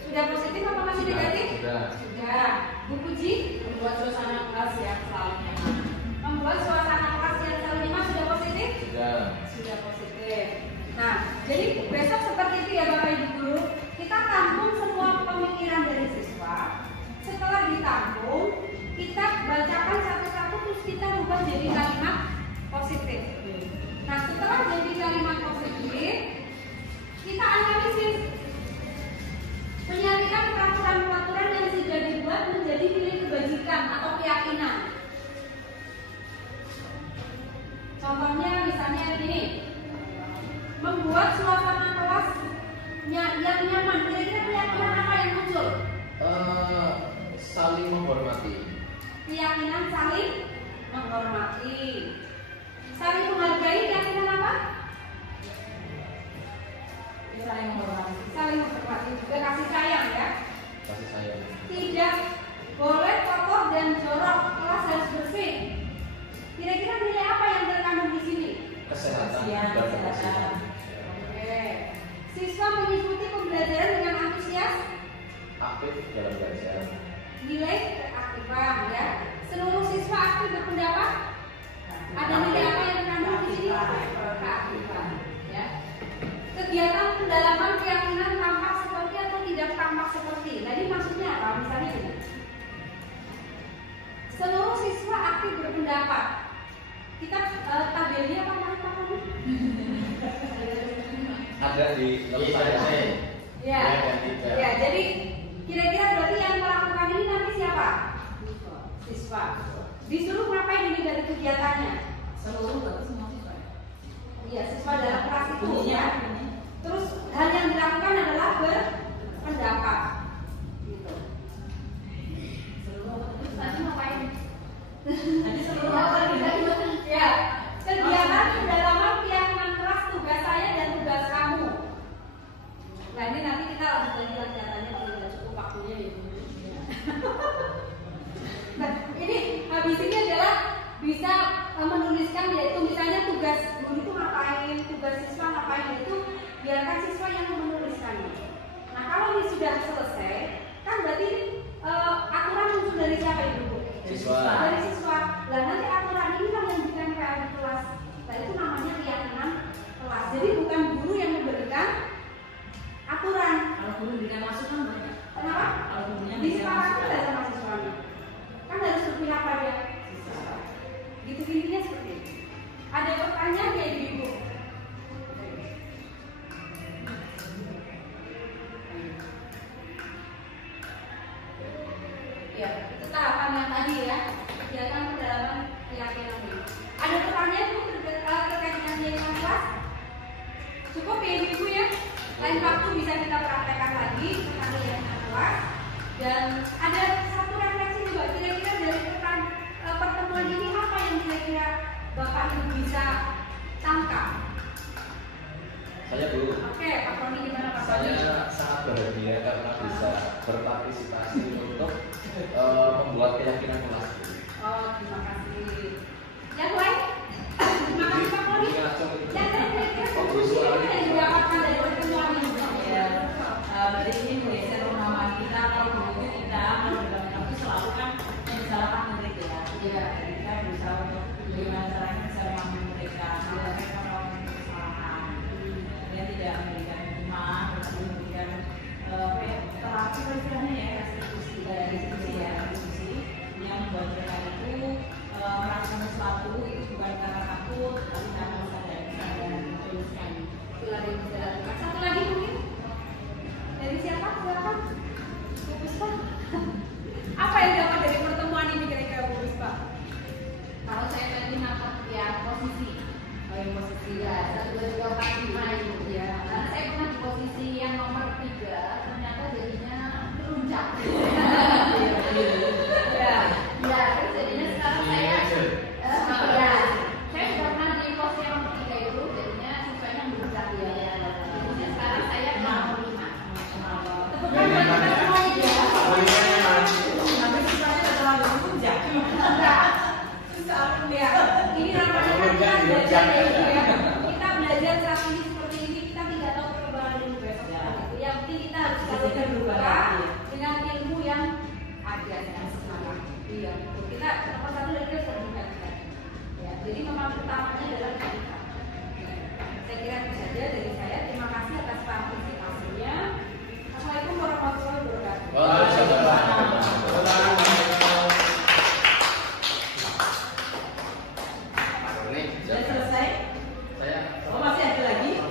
sudah positif apa masih negatif? Sudah. Bu Puji Membuat suasana kelas yang selalu nyaman. membuat suasana kelas yang selalu nyaman sudah positif? Sudah positif. Nah, jadi besok seperti itu ya Bapak Ibu Guru. Kita tampung semua pemikiran dari siswa. Setelah ditampung, kita bacakan satu-satu terus kita rubah jadi kalimat positif. Nah, setelah jadi kalimat positif, kita analisis. Menyalikan peraturan-peraturan yang sudah dibuat menjadi nilai kebajikan atau keyakinan. Contohnya misalnya ini, membuat suasana kelas yang nyaman. Kira-kira keyakinan apa yang muncul? Saling menghormati. Keyakinan saling menghormati. Saling menghargai keyakinan apa? Saling menghormati. Saling menghormati juga kasih sayang ya. Kasih sayang. Tidak boleh kotor dan jorok. Kelas harus bersih. Kira-kira nilai apa yang terkandung di sini? Kesehatan Kebersihan, dan kesehatan. kebersihan. Oke. Siswa mengikuti pembelajaran dengan antusias. Aktif dalam belajar. Nilai keaktifan ya. Seluruh siswa aktif berpendapat. Ada nilai apa yang terkandung di sini? Keaktifan. Ya. Kegiatan pendalaman keyakinan tampak seperti atau tidak tampak seperti. Tadi maksudnya apa? Misalnya ini. Seluruh siswa aktif berpendapat. dapat. Kita tabelnya apa Pak? Ada di Ya. Ya, jadi kira-kira berarti yang melakukan ini nanti siapa? Siswa. Disuruh ngapain ini dari kegiatannya? Seluruh berarti semua siswa. Iya, siswa dalam kelas itu ya. Terus hal yang dilakukan adalah berpendapat. Gitu. Terus tadi ngapain? Nanti seluruh ya, kegiatan pendalaman keyakinan kelas, tugas saya dan tugas kamu. Nah ini nanti kita lanjut lagi kegiatannya kalau tidak cukup waktunya ya. Nah ini habis ini adalah bisa menuliskan, yaitu misalnya tugas guru itu ngapain, tugas siswa ngapain, itu biarkan siswa yang menuliskannya. Nah kalau ini sudah selesai, kan berarti aturan muncul dari siapa ibu? Siswa. Dari siswa. Nah nanti aturan ini kan yang ditempel di kelas. Nah itu namanya keyakinan kelas. Jadi bukan guru yang memberikan aturan. Kalau guru berikan masukan banyak. Kenapa? Kalau gurunya Disepakati tidak sama siswanya. Kan harus berpihak pada siswa. Gitu intinya seperti itu. Ada pertanyaan ya ibu? Ya, itu tahapan yang tadi ya. Kegiatan pendalaman keyakinan ini. Ada pertanyaan bu terkait dengan keyakinan kelas? Cukup ya ibu ya. Lain waktu bisa kita praktekkan lagi tentang keyakinan kelas. Dan ada satu refleksi juga. Kira-kira dari pertemuan ini apa yang kira-kira Bapak Ibu bisa tangkap? Saya dulu. Oke, Pak Roni gimana Pak Roni? Saya sangat bahagia karena bisa berpartisipasi untuk membuat keyakinan kelas. Oh, terima kasih. Yang lain? Terima kasih Pak Roni. Yang lain kira-kira konklusi yang didapatkan dari pertemuan ini? Ya, berarti ini menggeser pemahaman kita kalau dulu kita dalam waktu selalu kan yang disalahkan murid ya. Iya. Jadi kita berusaha untuk bagaimana caranya bisa memahami mereka, kalau mereka melakukan kesalahan, dan tidak memberikan hukuman, tetapi memberikan terapi istilahnya ya, restitusi yang membuat mereka itu melakukan sesuatu itu bukan karena takut, tapi karena sadar menuliskan. Itulah yang bisa dilakukan. Satu lagi mungkin dari siapa? Silakan. Bu Puspa. Apa yang dapat dari pertemuan ini kira-kira Bu Puspa? Kalau saya tadi nangkap ya posisi, posisi ya 1, 2, 3, 4, 5 itu ya. Karena saya pernah di posisi yang nomor 3, ternyata jadinya melunjak. Ya, terus jadinya sekarang saya saya sudah pernah di posisi yang nomor 3 itu, jadinya siswanya melunjak ya. Jadinya sekarang saya nomor 5. Tepuk tangan bagi kita semuanya ya. Tapi siswanya terlalu melunjak. Ya, ini namanya kan kita belajar ya Ibu ya. Kita belajar saat ini seperti ini, kita tidak tahu perkembangan ilmu besok seperti itu. Yang penting kita harus selalu terbuka dengan ilmu yang ada yang sekarang. Iya, betul. Kita nomor 1 dari kita terbuka. Ya, jadi memang utamanya adalah kita. Saya kira itu saja dari saya. Terima kasih atas partisipasinya. Assalamualaikum warahmatullahi wabarakatuh. Sudah selesai? Oh masih ada lagi?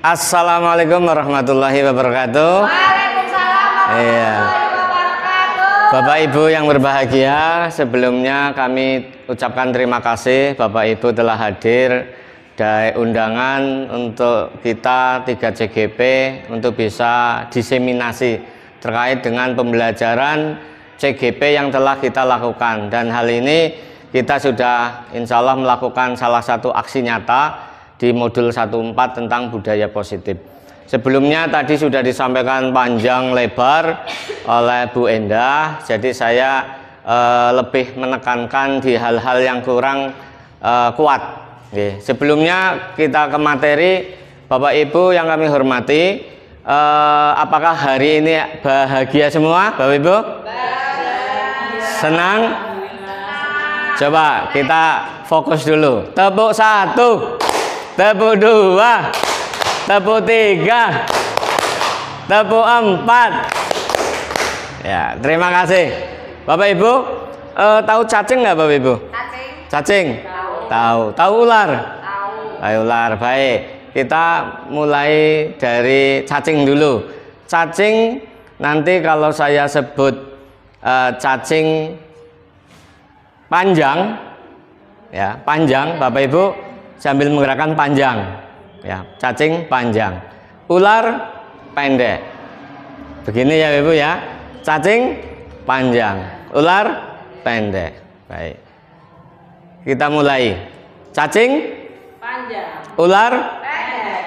Assalamualaikum warahmatullahi wabarakatuh. Waalaikumsalam Iya. wabarakatuh. Bapak Ibu yang berbahagia, sebelumnya kami ucapkan terima kasih Bapak Ibu telah hadir dari undangan untuk kita 3 CGP untuk bisa diseminasi terkait dengan pembelajaran CGP yang telah kita lakukan. Dan hal ini kita sudah insya Allah melakukan salah satu aksi nyata di modul 14 tentang budaya positif. Sebelumnya tadi sudah disampaikan panjang lebar oleh Bu Endah, jadi saya lebih menekankan di hal-hal yang kurang kuat. Oke. Sebelumnya kita ke materi, Bapak Ibu yang kami hormati, apakah hari ini bahagia semua Bapak Ibu? Senang? Coba kita fokus dulu. Tepuk 1, tepuk 2, tepuk 3, tepuk 4. Ya, terima kasih. Bapak Ibu, tahu cacing nggak Bapak Ibu? Cacing. Cacing? Tahu. Tahu ular? Tahu. Tahu ular. Baik, kita mulai dari cacing dulu. Cacing nanti kalau saya sebut cacing panjang, ya panjang, Bapak Ibu sambil menggerakkan panjang, ya cacing panjang. Ular pendek. Begini ya Ibu ya, cacing panjang, ular pendek. Baik, kita mulai. Cacing Panjang. ular. Pendek.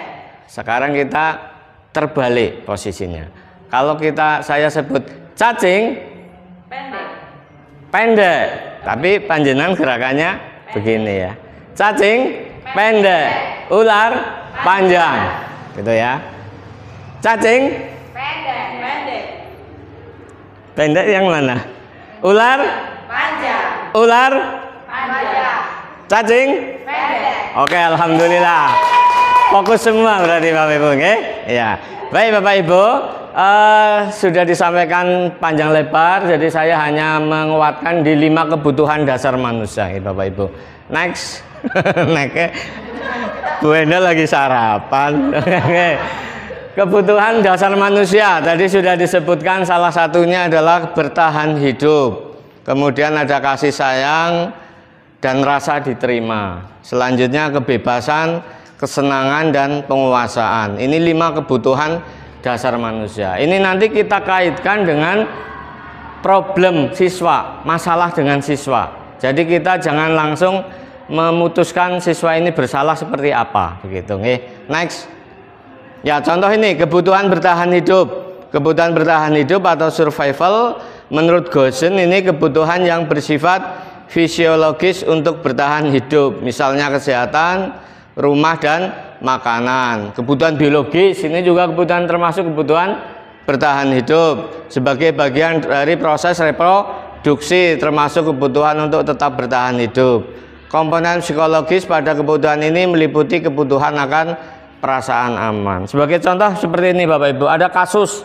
Sekarang kita terbalik posisinya. Kalau saya sebut cacing Pendek. pendek, tapi panjenengan gerakannya begini ya. Cacing pendek, ular panjang, gitu ya. Cacing Pendek. Pendek. pendek yang mana? Ular, Panjang. ular, Panjang. cacing. Pendek. Oke, alhamdulillah. Fokus semua berarti Bapak Ibu, oke? Ya. Baik Bapak Ibu, sudah disampaikan panjang lebar, jadi saya hanya menguatkan di 5 kebutuhan dasar manusia, ya, Bapak Ibu. Next, next. Bu Enda lagi sarapan. Kebutuhan dasar manusia tadi sudah disebutkan, salah satunya adalah bertahan hidup. Kemudian ada kasih sayang dan rasa diterima. Selanjutnya kebebasan, kesenangan dan penguasaan. Ini 5 kebutuhan dasar manusia. Ini nanti kita kaitkan dengan problem siswa, masalah dengan siswa. Jadi kita jangan langsung memutuskan siswa ini bersalah seperti apa, begitu. Next. Ya, contoh ini kebutuhan bertahan hidup. Kebutuhan bertahan hidup atau survival menurut Goosen ini kebutuhan yang bersifat fisiologis untuk bertahan hidup. Misalnya kesehatan, rumah dan makanan. Kebutuhan biologis ini juga kebutuhan termasuk kebutuhan bertahan hidup sebagai bagian dari proses reproduksi, termasuk kebutuhan untuk tetap bertahan hidup. Komponen psikologis pada kebutuhan ini meliputi kebutuhan akan perasaan aman. Sebagai contoh seperti ini Bapak Ibu, ada kasus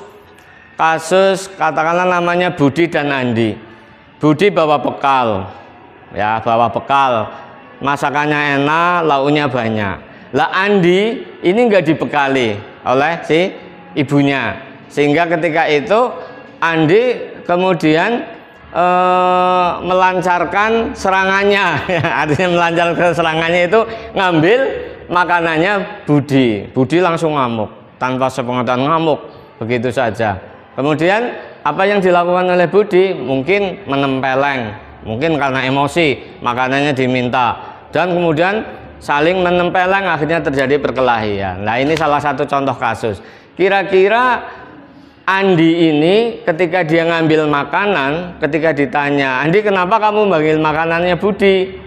katakanlah namanya Budi dan Andi. Budi bawa bekal, ya bawa bekal, masakannya enak, lauknya banyak. Lah Andi ini nggak dibekali oleh si ibunya, sehingga ketika itu Andi kemudian melancarkan serangannya. Artinya melancarkan serangannya itu ngambil makanannya Budi. Budi langsung ngamuk, tanpa sepengetahuan ngamuk begitu saja. Kemudian apa yang dilakukan oleh Budi? Mungkin menempeleng, mungkin karena emosi makanannya diminta, dan kemudian saling menempeleng, akhirnya terjadi perkelahian. Nah, ini salah satu contoh kasus. Kira-kira Andi ini ketika dia ngambil makanan, ketika ditanya, Andi kenapa kamu manggil makanannya Budi?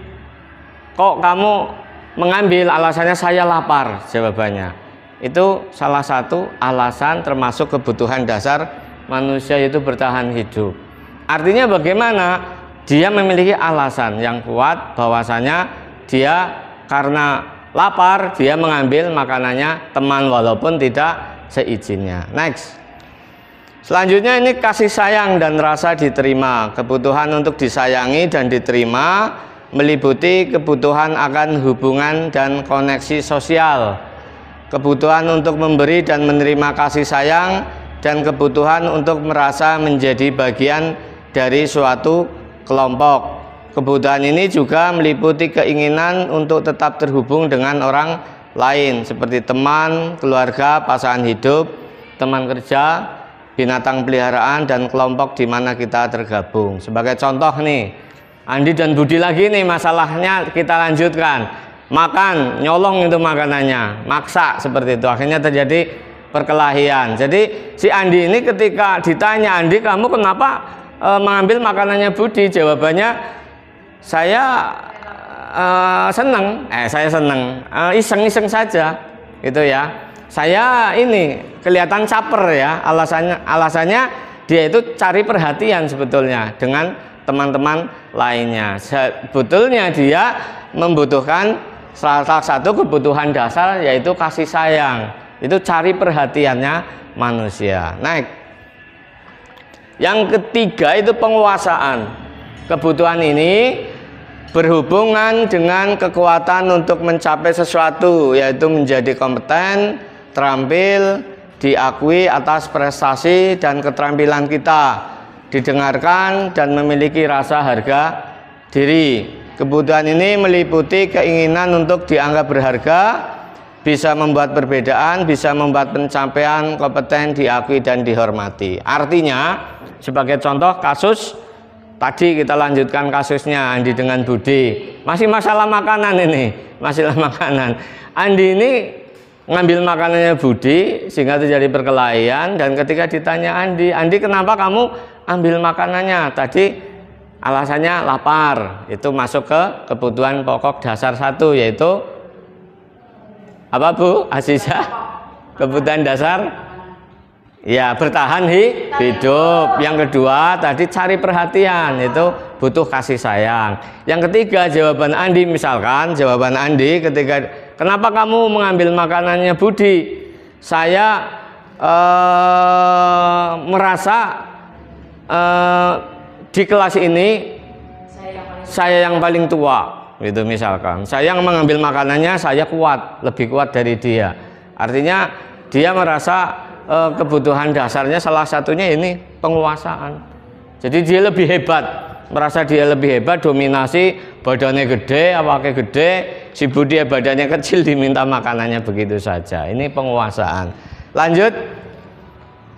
Kok kamu mengambil? Alasannya saya lapar, jawabannya. Itu salah satu alasan termasuk kebutuhan dasar manusia, yaitu bertahan hidup. Artinya bagaimana? Dia memiliki alasan yang kuat bahwasanya dia karena lapar, dia mengambil makanannya teman walaupun tidak seizinnya. Next. Selanjutnya ini kasih sayang dan rasa diterima. Kebutuhan untuk disayangi dan diterima meliputi kebutuhan akan hubungan dan koneksi sosial, kebutuhan untuk memberi dan menerima kasih sayang, dan kebutuhan untuk merasa menjadi bagian dari suatu kelompok. Kebutuhan ini juga meliputi keinginan untuk tetap terhubung dengan orang lain seperti teman, keluarga, pasangan hidup, teman kerja, binatang peliharaan, dan kelompok di mana kita tergabung. Sebagai contoh nih, Andi dan Budi lagi nih masalahnya, kita lanjutkan. Makan, nyolong itu makanannya, maksa seperti itu, akhirnya terjadi perkelahian. Jadi si Andi ini ketika ditanya, Andi kamu kenapa mengambil makanannya Budi? Jawabannya, saya seneng, iseng-iseng saja, gitu ya. Saya ini kelihatan caper ya, alasannya dia itu cari perhatian sebetulnya dengan teman-teman lainnya. Sebetulnya dia membutuhkan salah satu kebutuhan dasar, yaitu kasih sayang. Itu cari perhatiannya manusia. Naik. Yang ketiga itu penguasaan. Kebutuhan ini berhubungan dengan kekuatan untuk mencapai sesuatu, yaitu menjadi kompeten, terampil, diakui atas prestasi dan keterampilan kita, didengarkan dan memiliki rasa harga diri. Kebutuhan ini meliputi keinginan untuk dianggap berharga, bisa membuat perbedaan, bisa membuat pencapaian kompeten, diakui dan dihormati. Artinya, sebagai contoh kasus tadi kita lanjutkan kasusnya Andi dengan Budi. Masih masalah makanan ini, masalah makanan. Andi ini ngambil makanannya Budi sehingga terjadi perkelahian, dan ketika ditanya Andi, kenapa kamu ambil makanannya? Tadi alasannya lapar. Itu masuk ke kebutuhan pokok dasar 1, yaitu apa Bu Aziza? Kebutuhan dasar ya, bertahan hidup. Yang kedua tadi cari perhatian, itu butuh kasih sayang. Yang ketiga jawaban Andi, misalkan jawaban Andi ketika kenapa kamu mengambil makanannya Budi? Saya merasa di kelas ini saya yang paling tua, gitu misalkan. Saya yang mengambil makanannya, saya kuat, lebih kuat dari dia. Artinya dia merasa kebutuhan dasarnya salah satunya ini penguasaan. Jadi dia lebih hebat, merasa dia lebih hebat, dominasi, badannya gede, awaknya gede, si Budi badannya kecil, diminta makanannya begitu saja. Ini penguasaan. Lanjut.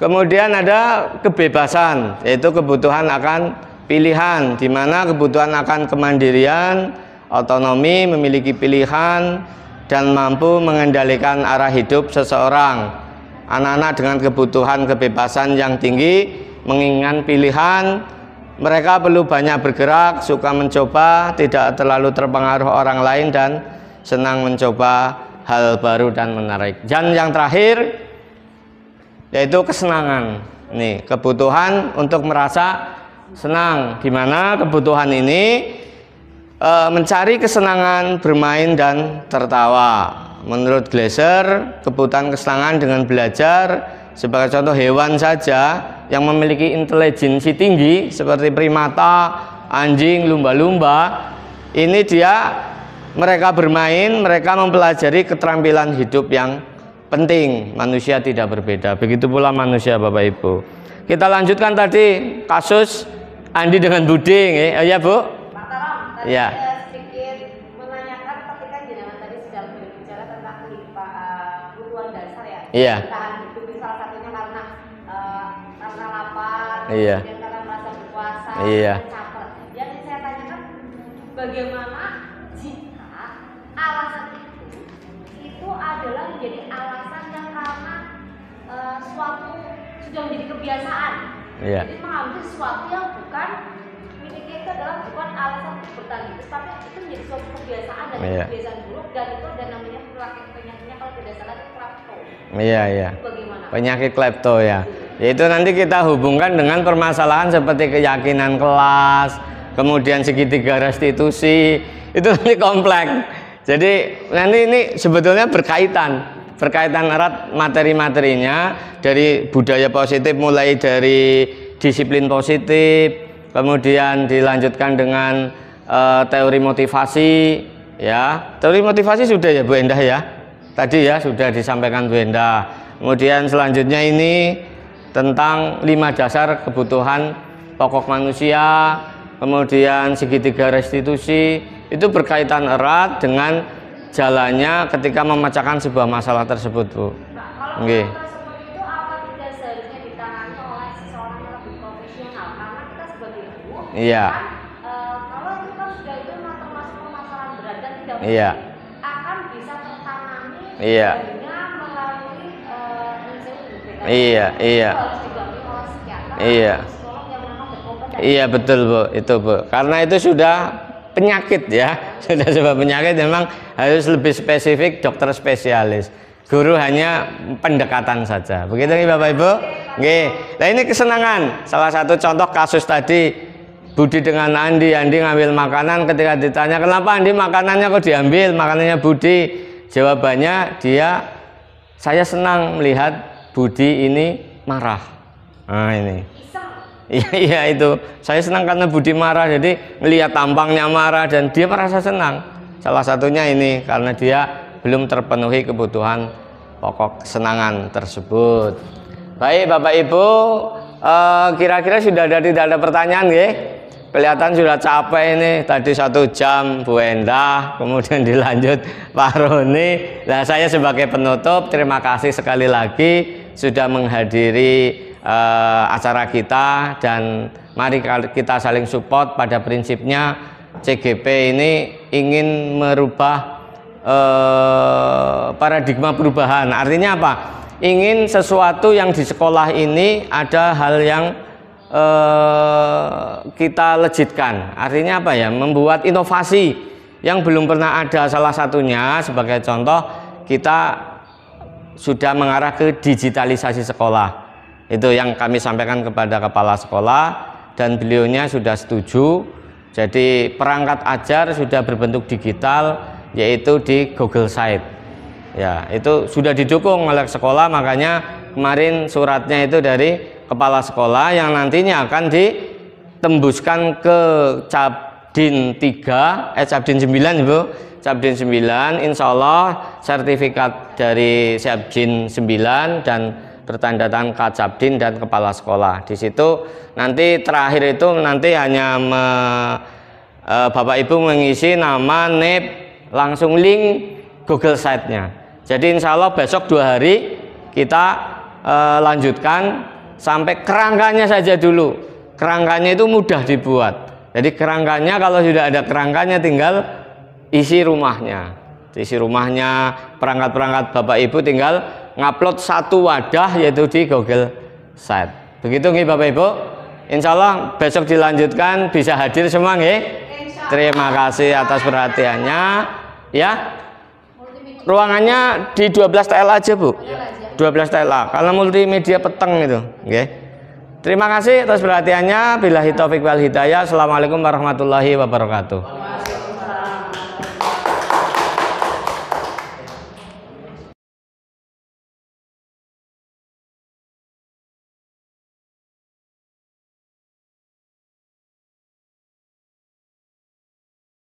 Kemudian ada kebebasan, yaitu kebutuhan akan pilihan, di mana kebutuhan akan kemandirian, otonomi, memiliki pilihan, dan mampu mengendalikan arah hidup seseorang. Anak-anak dengan kebutuhan kebebasan yang tinggi, menginginkan pilihan, mereka perlu banyak bergerak, suka mencoba, tidak terlalu terpengaruh orang lain, dan senang mencoba hal baru dan menarik. Dan yang terakhir yaitu kesenangan. Nih, kebutuhan untuk merasa senang, di mana kebutuhan ini mencari kesenangan bermain dan tertawa. Menurut Glasser, kebutuhan kesenangan dengan belajar, sebagai contoh hewan saja yang memiliki intelijensi tinggi seperti primata, anjing, lumba-lumba, ini mereka bermain, mereka mempelajari keterampilan hidup yang penting. Manusia tidak berbeda, begitu pula manusia Bapak Ibu. Kita lanjutkan tadi kasus Andi dengan Budi, ya Bu? Pak Tarom, tadi ya. saya sedikit menanyakan ketika jenengan tadi sedang berbicara tentang kebutuhan dasar ya. Iya. Bertahan hidup salah satunya karena lapar, Iya. kemudian karena merasa berkuasa, Iya. caper. Yang saya tanyakan, bagaimana jika alasan itu adalah menjadi alasan yang karena suatu sudah menjadi kebiasaan. Iya. Jadi mengambil sesuatu yang bukan miliknya, itu adalah bukan alasan untuk bertahan hidup, tapi itu menjadi suatu kebiasaan dan Iya. kebiasaan buruk, dan itu ada namanya penyakitnya kalau tidak salah itu klepto. Iya, iya. Bagaimana? Penyakit klepto ya. Yaitu nanti kita hubungkan dengan permasalahan seperti keyakinan kelas, kemudian segitiga restitusi, itu nanti kompleks. Jadi nanti ini sebetulnya berkaitan erat materi-materinya, dari budaya positif, mulai dari disiplin positif, kemudian dilanjutkan dengan teori motivasi, ya. Teori motivasi sudah ya Bu Endah ya, tadi ya sudah disampaikan Bu Endah. Kemudian selanjutnya ini tentang 5 dasar kebutuhan pokok manusia, kemudian segitiga restitusi, itu berkaitan erat dengan jalannya ketika memecahkan sebuah masalah tersebut, Bu. Nah, kalau Nggih. tersebut itu apa tidak seharusnya ditangani oleh seseorang yang lebih profesional, karena kita sebagai guru Iya. kan kalau itu kan sudah itu termasuk permasalahan berat dan tidak Iya. mungkin akan bisa tertangani Iya. hanya melalui BPK. Iya, iya. Itu harus didampingi oleh psikiater Iya. atau psikolog yang memang berkompeten. Iya betul Bu, itu Bu. Karena itu sudah penyakit ya, sudah sebab penyakit, memang harus lebih spesifik, dokter spesialis. Guru hanya pendekatan saja. Begitu nih Bapak Ibu. Oke. Nah ini kesenangan. Salah satu contoh kasus tadi Budi dengan Andi ngambil makanan, ketika ditanya kenapa Andi makanannya kok diambil, makanannya Budi, jawabannya saya senang melihat Budi ini marah. Nah ini. Iya itu. Saya senang karena Budi marah, jadi melihat tampangnya marah dan dia merasa senang. Salah satunya ini karena dia belum terpenuhi kebutuhan pokok kesenangan tersebut. Baik Bapak Ibu, kira-kira sudah tidak ada pertanyaan ya? Kelihatan sudah capek ini, tadi 1 jam Bu Endah, kemudian dilanjut Pak Roni. Nah, saya sebagai penutup terima kasih sekali lagi sudah menghadiri acara kita, dan mari kita saling support. Pada prinsipnya CGP ini ingin merubah paradigma perubahan. Artinya apa? Ingin sesuatu yang di sekolah ini ada hal yang kita legitkan. Artinya apa ya? Membuat inovasi yang belum pernah ada. Salah satunya sebagai contoh, kita sudah mengarah ke digitalisasi sekolah. Itu yang kami sampaikan kepada kepala sekolah dan beliaunya sudah setuju. Jadi perangkat ajar sudah berbentuk digital, yaitu di Google Site. Ya, itu sudah didukung oleh sekolah, makanya kemarin suratnya itu dari kepala sekolah yang nantinya akan ditembuskan ke Cabdin 3, Cabdin 9 Ibu. Cabdin 9 insya Allah sertifikat dari Cabdin 9 dan bertanda tangan Kacabdin dan kepala sekolah. Di situ nanti terakhir itu nanti hanya Bapak Ibu mengisi nama, NIP, langsung link Google Site-nya. Jadi insya Allah besok 2 hari kita lanjutkan sampai kerangkanya saja dulu. Kerangkanya itu mudah dibuat. Jadi kerangkanya, kalau sudah ada kerangkanya tinggal isi rumahnya. Isi rumahnya, perangkat-perangkat Bapak Ibu tinggal ngupload 1 wadah yaitu di Google Site. Begitu nih Bapak Ibu. Insya Allah besok dilanjutkan, bisa hadir semua nggih. Terima kasih atas perhatiannya. Ya. Ruangannya di 12 TL aja Bu. 12 TL. Kalau multimedia peteng itu, oke. Terima kasih atas perhatiannya. Billahi taufik wal hidayah. Assalamualaikum warahmatullahi wabarakatuh.